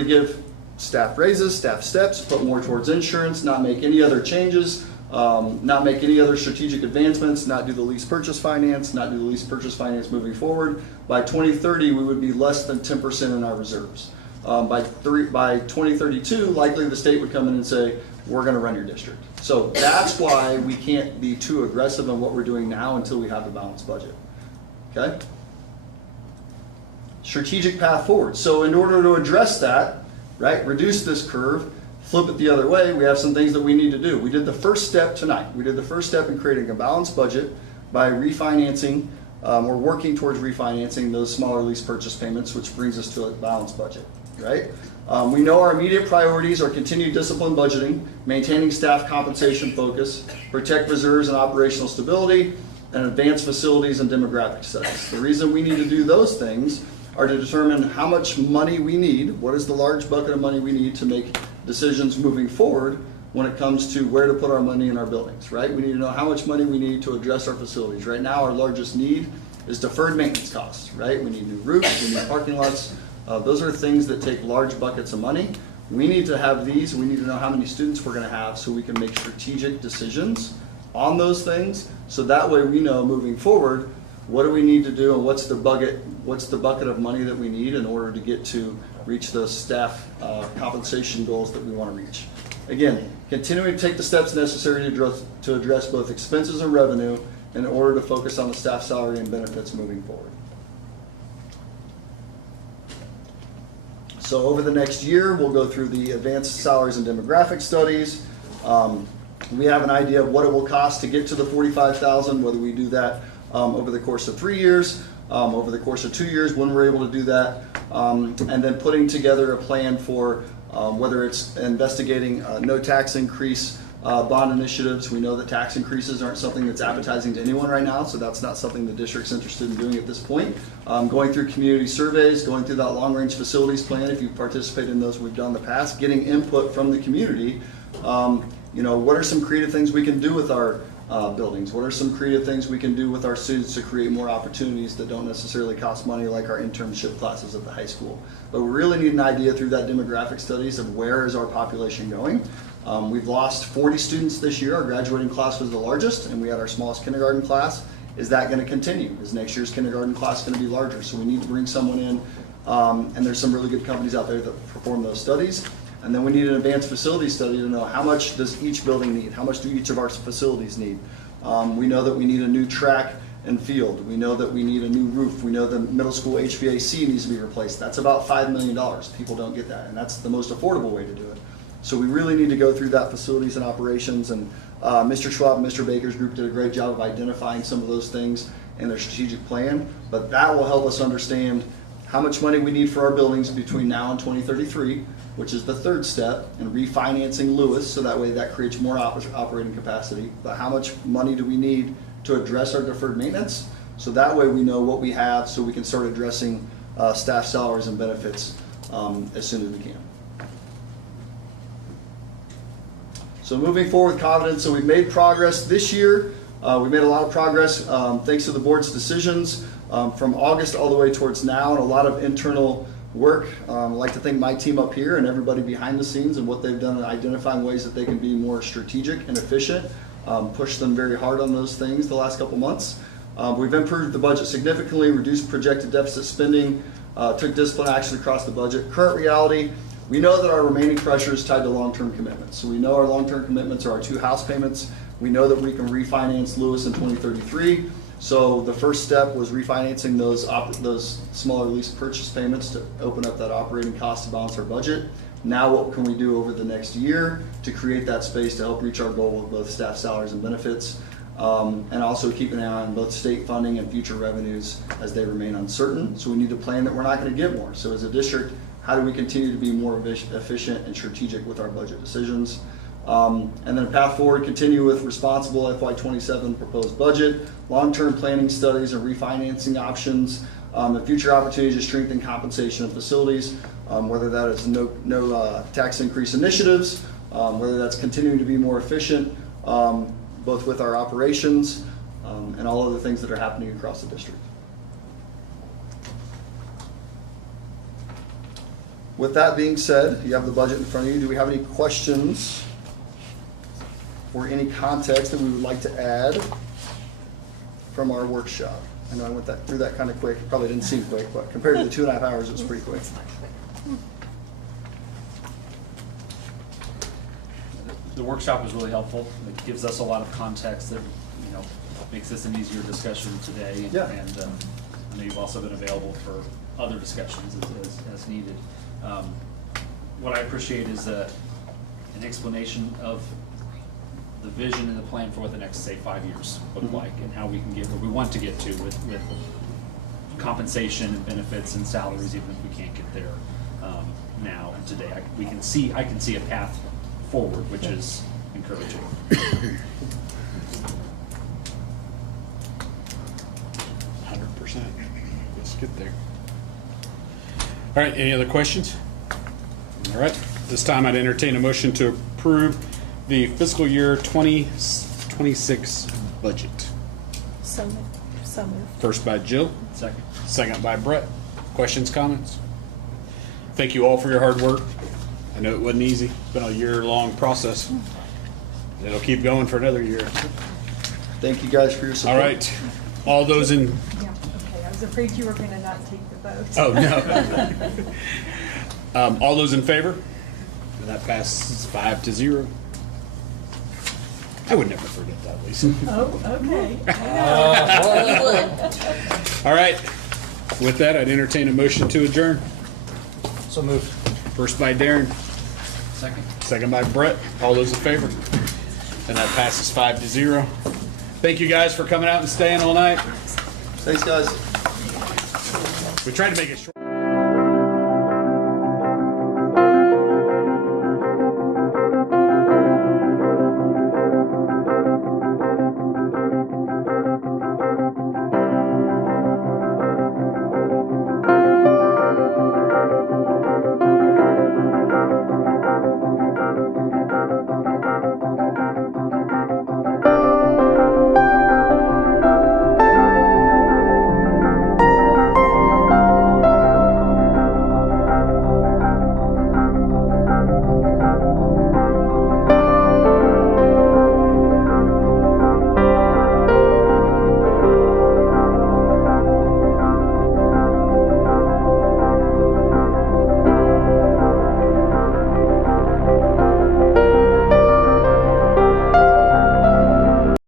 give staff raises, staff steps, put more towards insurance, not make any other changes, not make any other strategic advancements, not do the lease purchase finance, not do the lease purchase finance moving forward. By 2030, we would be less than 10% in our reserves. By 2032, likely the state would come in and say, we're going to run your district. So that's why we can't be too aggressive in what we're doing now until we have a balanced budget. Okay? Strategic path forward. So in order to address that, right, reduce this curve, flip it the other way, we have some things that we need to do. We did the first step tonight. We did the first step in creating a balanced budget by refinancing, or working towards refinancing those smaller lease purchase payments, which brings us to a balanced budget, right? We know our immediate priorities are continued disciplined budgeting, maintaining staff compensation focus, protect reserves and operational stability, and advance facilities and demographic studies. The reason we need to do those things are to determine how much money we need, what is the large bucket of money we need to make decisions moving forward when it comes to where to put our money in our buildings, right? We need to know how much money we need to address our facilities. Right now, our largest need is deferred maintenance costs, right? We need new roofs, we need parking lots. Those are things that take large buckets of money. We need to have these, we need to know how many students we're gonna have so we can make strategic decisions on those things. So that way we know moving forward, what do we need to do and what's the bucket of money that we need in order to get to reach those staff compensation goals that we want to reach. Again, continuing to take the steps necessary to address both expenses and revenue in order to focus on the staff salary and benefits moving forward. So over the next year, we'll go through the advanced salaries and demographic studies. We have an idea of what it will cost to get to the $45,000, whether we do that over the course of 3 years, over the course of 2 years, when we're able to do that, and then putting together a plan for whether it's investigating no tax increase bond initiatives. We know that tax increases aren't something that's appetizing to anyone right now, so that's not something the district's interested in doing at this point. Going through community surveys, going through that long-range facilities plan, if you've participated in those we've done in the past, getting input from the community. You know, what are some creative things we can do with our buildings? What are some creative things we can do with our students to create more opportunities that don't necessarily cost money, like our internship classes at the high school? But we really need an idea through that demographic studies of where is our population going. We've lost 40 students this year. Our graduating class was the largest, and we had our smallest kindergarten class. Is that going to continue? Is next year's kindergarten class going to be larger? So we need to bring someone in, and there's some really good companies out there that perform those studies. And then we need an advanced facility study to know how much does each building need? How much do each of our facilities need? We know that we need a new track and field. We know that we need a new roof. We know the middle school HVAC needs to be replaced. That's about $5 million. People don't get that, and that's the most affordable way to do it. So we really need to go through that facilities and operations, and Mr. Schwab and Mr. Baker's group did a great job of identifying some of those things in their strategic plan, but that will help us understand how much money we need for our buildings between now and 2033, which is the third step in refinancing Lewis, so that way that creates more operating capacity. But how much money do we need to address our deferred maintenance? So that way we know what we have, so we can start addressing staff salaries and benefits as soon as we can. So moving forward with confidence, so we've made progress this year. We made a lot of progress thanks to the board's decisions from August all the way towards now, and a lot of internal work. I'd like to thank my team up here and everybody behind the scenes and what they've done in identifying ways that they can be more strategic and efficient. Pushed them very hard on those things the last couple months. We've improved the budget significantly, reduced projected deficit spending, took discipline action across the budget. Current reality, we know that our remaining pressure is tied to long-term commitments. So we know our long-term commitments are our 2 house payments. We know that we can refinance Lewis in 2033. So the first step was refinancing those smaller lease purchase payments to open up that operating cost to balance our budget. Now what can we do over the next year to create that space to help reach our goal of both staff salaries and benefits, and also keep an eye on both state funding and future revenues as they remain uncertain. So we need to plan that we're not going to get more. So as a district, how do we continue to be more efficient and strategic with our budget decisions? And then a path forward, continue with responsible FY27 proposed budget, long-term planning studies and refinancing options, and future opportunities to strengthen compensation of facilities, whether that is no tax increase initiatives, whether that's continuing to be more efficient, both with our operations and all other things that are happening across the district. With that being said, you have the budget in front of you. Do we have any questions or any context that we would like to add from our workshop? I know I went through that kind of quick. Probably didn't seem quick, but compared to the 2.5 hours, it was pretty quick. The workshop was really helpful. It gives us a lot of context that, makes this an easier discussion today. Yeah. And I know you've also been available for other discussions as needed. What I appreciate is an explanation of the vision and the plan for what the next, say, 5 years look like, and how we can get where we want to get to with compensation and benefits and salaries, even if we can't get there now and today. I can see a path forward, which is encouraging. 100%. Let's get there. All right, any other questions? All right, this time I'd entertain a motion to approve the fiscal year 2026 budget. So moved. First by Jill. Second. Second by Brett. Questions, comments? Thank you all for your hard work. I know it wasn't easy. It's been a year-long process. It'll keep going for another year. Thank you guys for your support. All right, all those in... Yeah, okay. I was afraid you were going to not take the vote. Oh, no. All those in favor? And that passes 5-0. I would never forget that, Lisa. Oh, okay. All right. With that, I'd entertain a motion to adjourn. So moved. First by Darren. Second. Second by Brett. All those in favor? And that passes 5-0. Thank you guys for coming out and staying all night. Thanks, guys. We tried to make it short.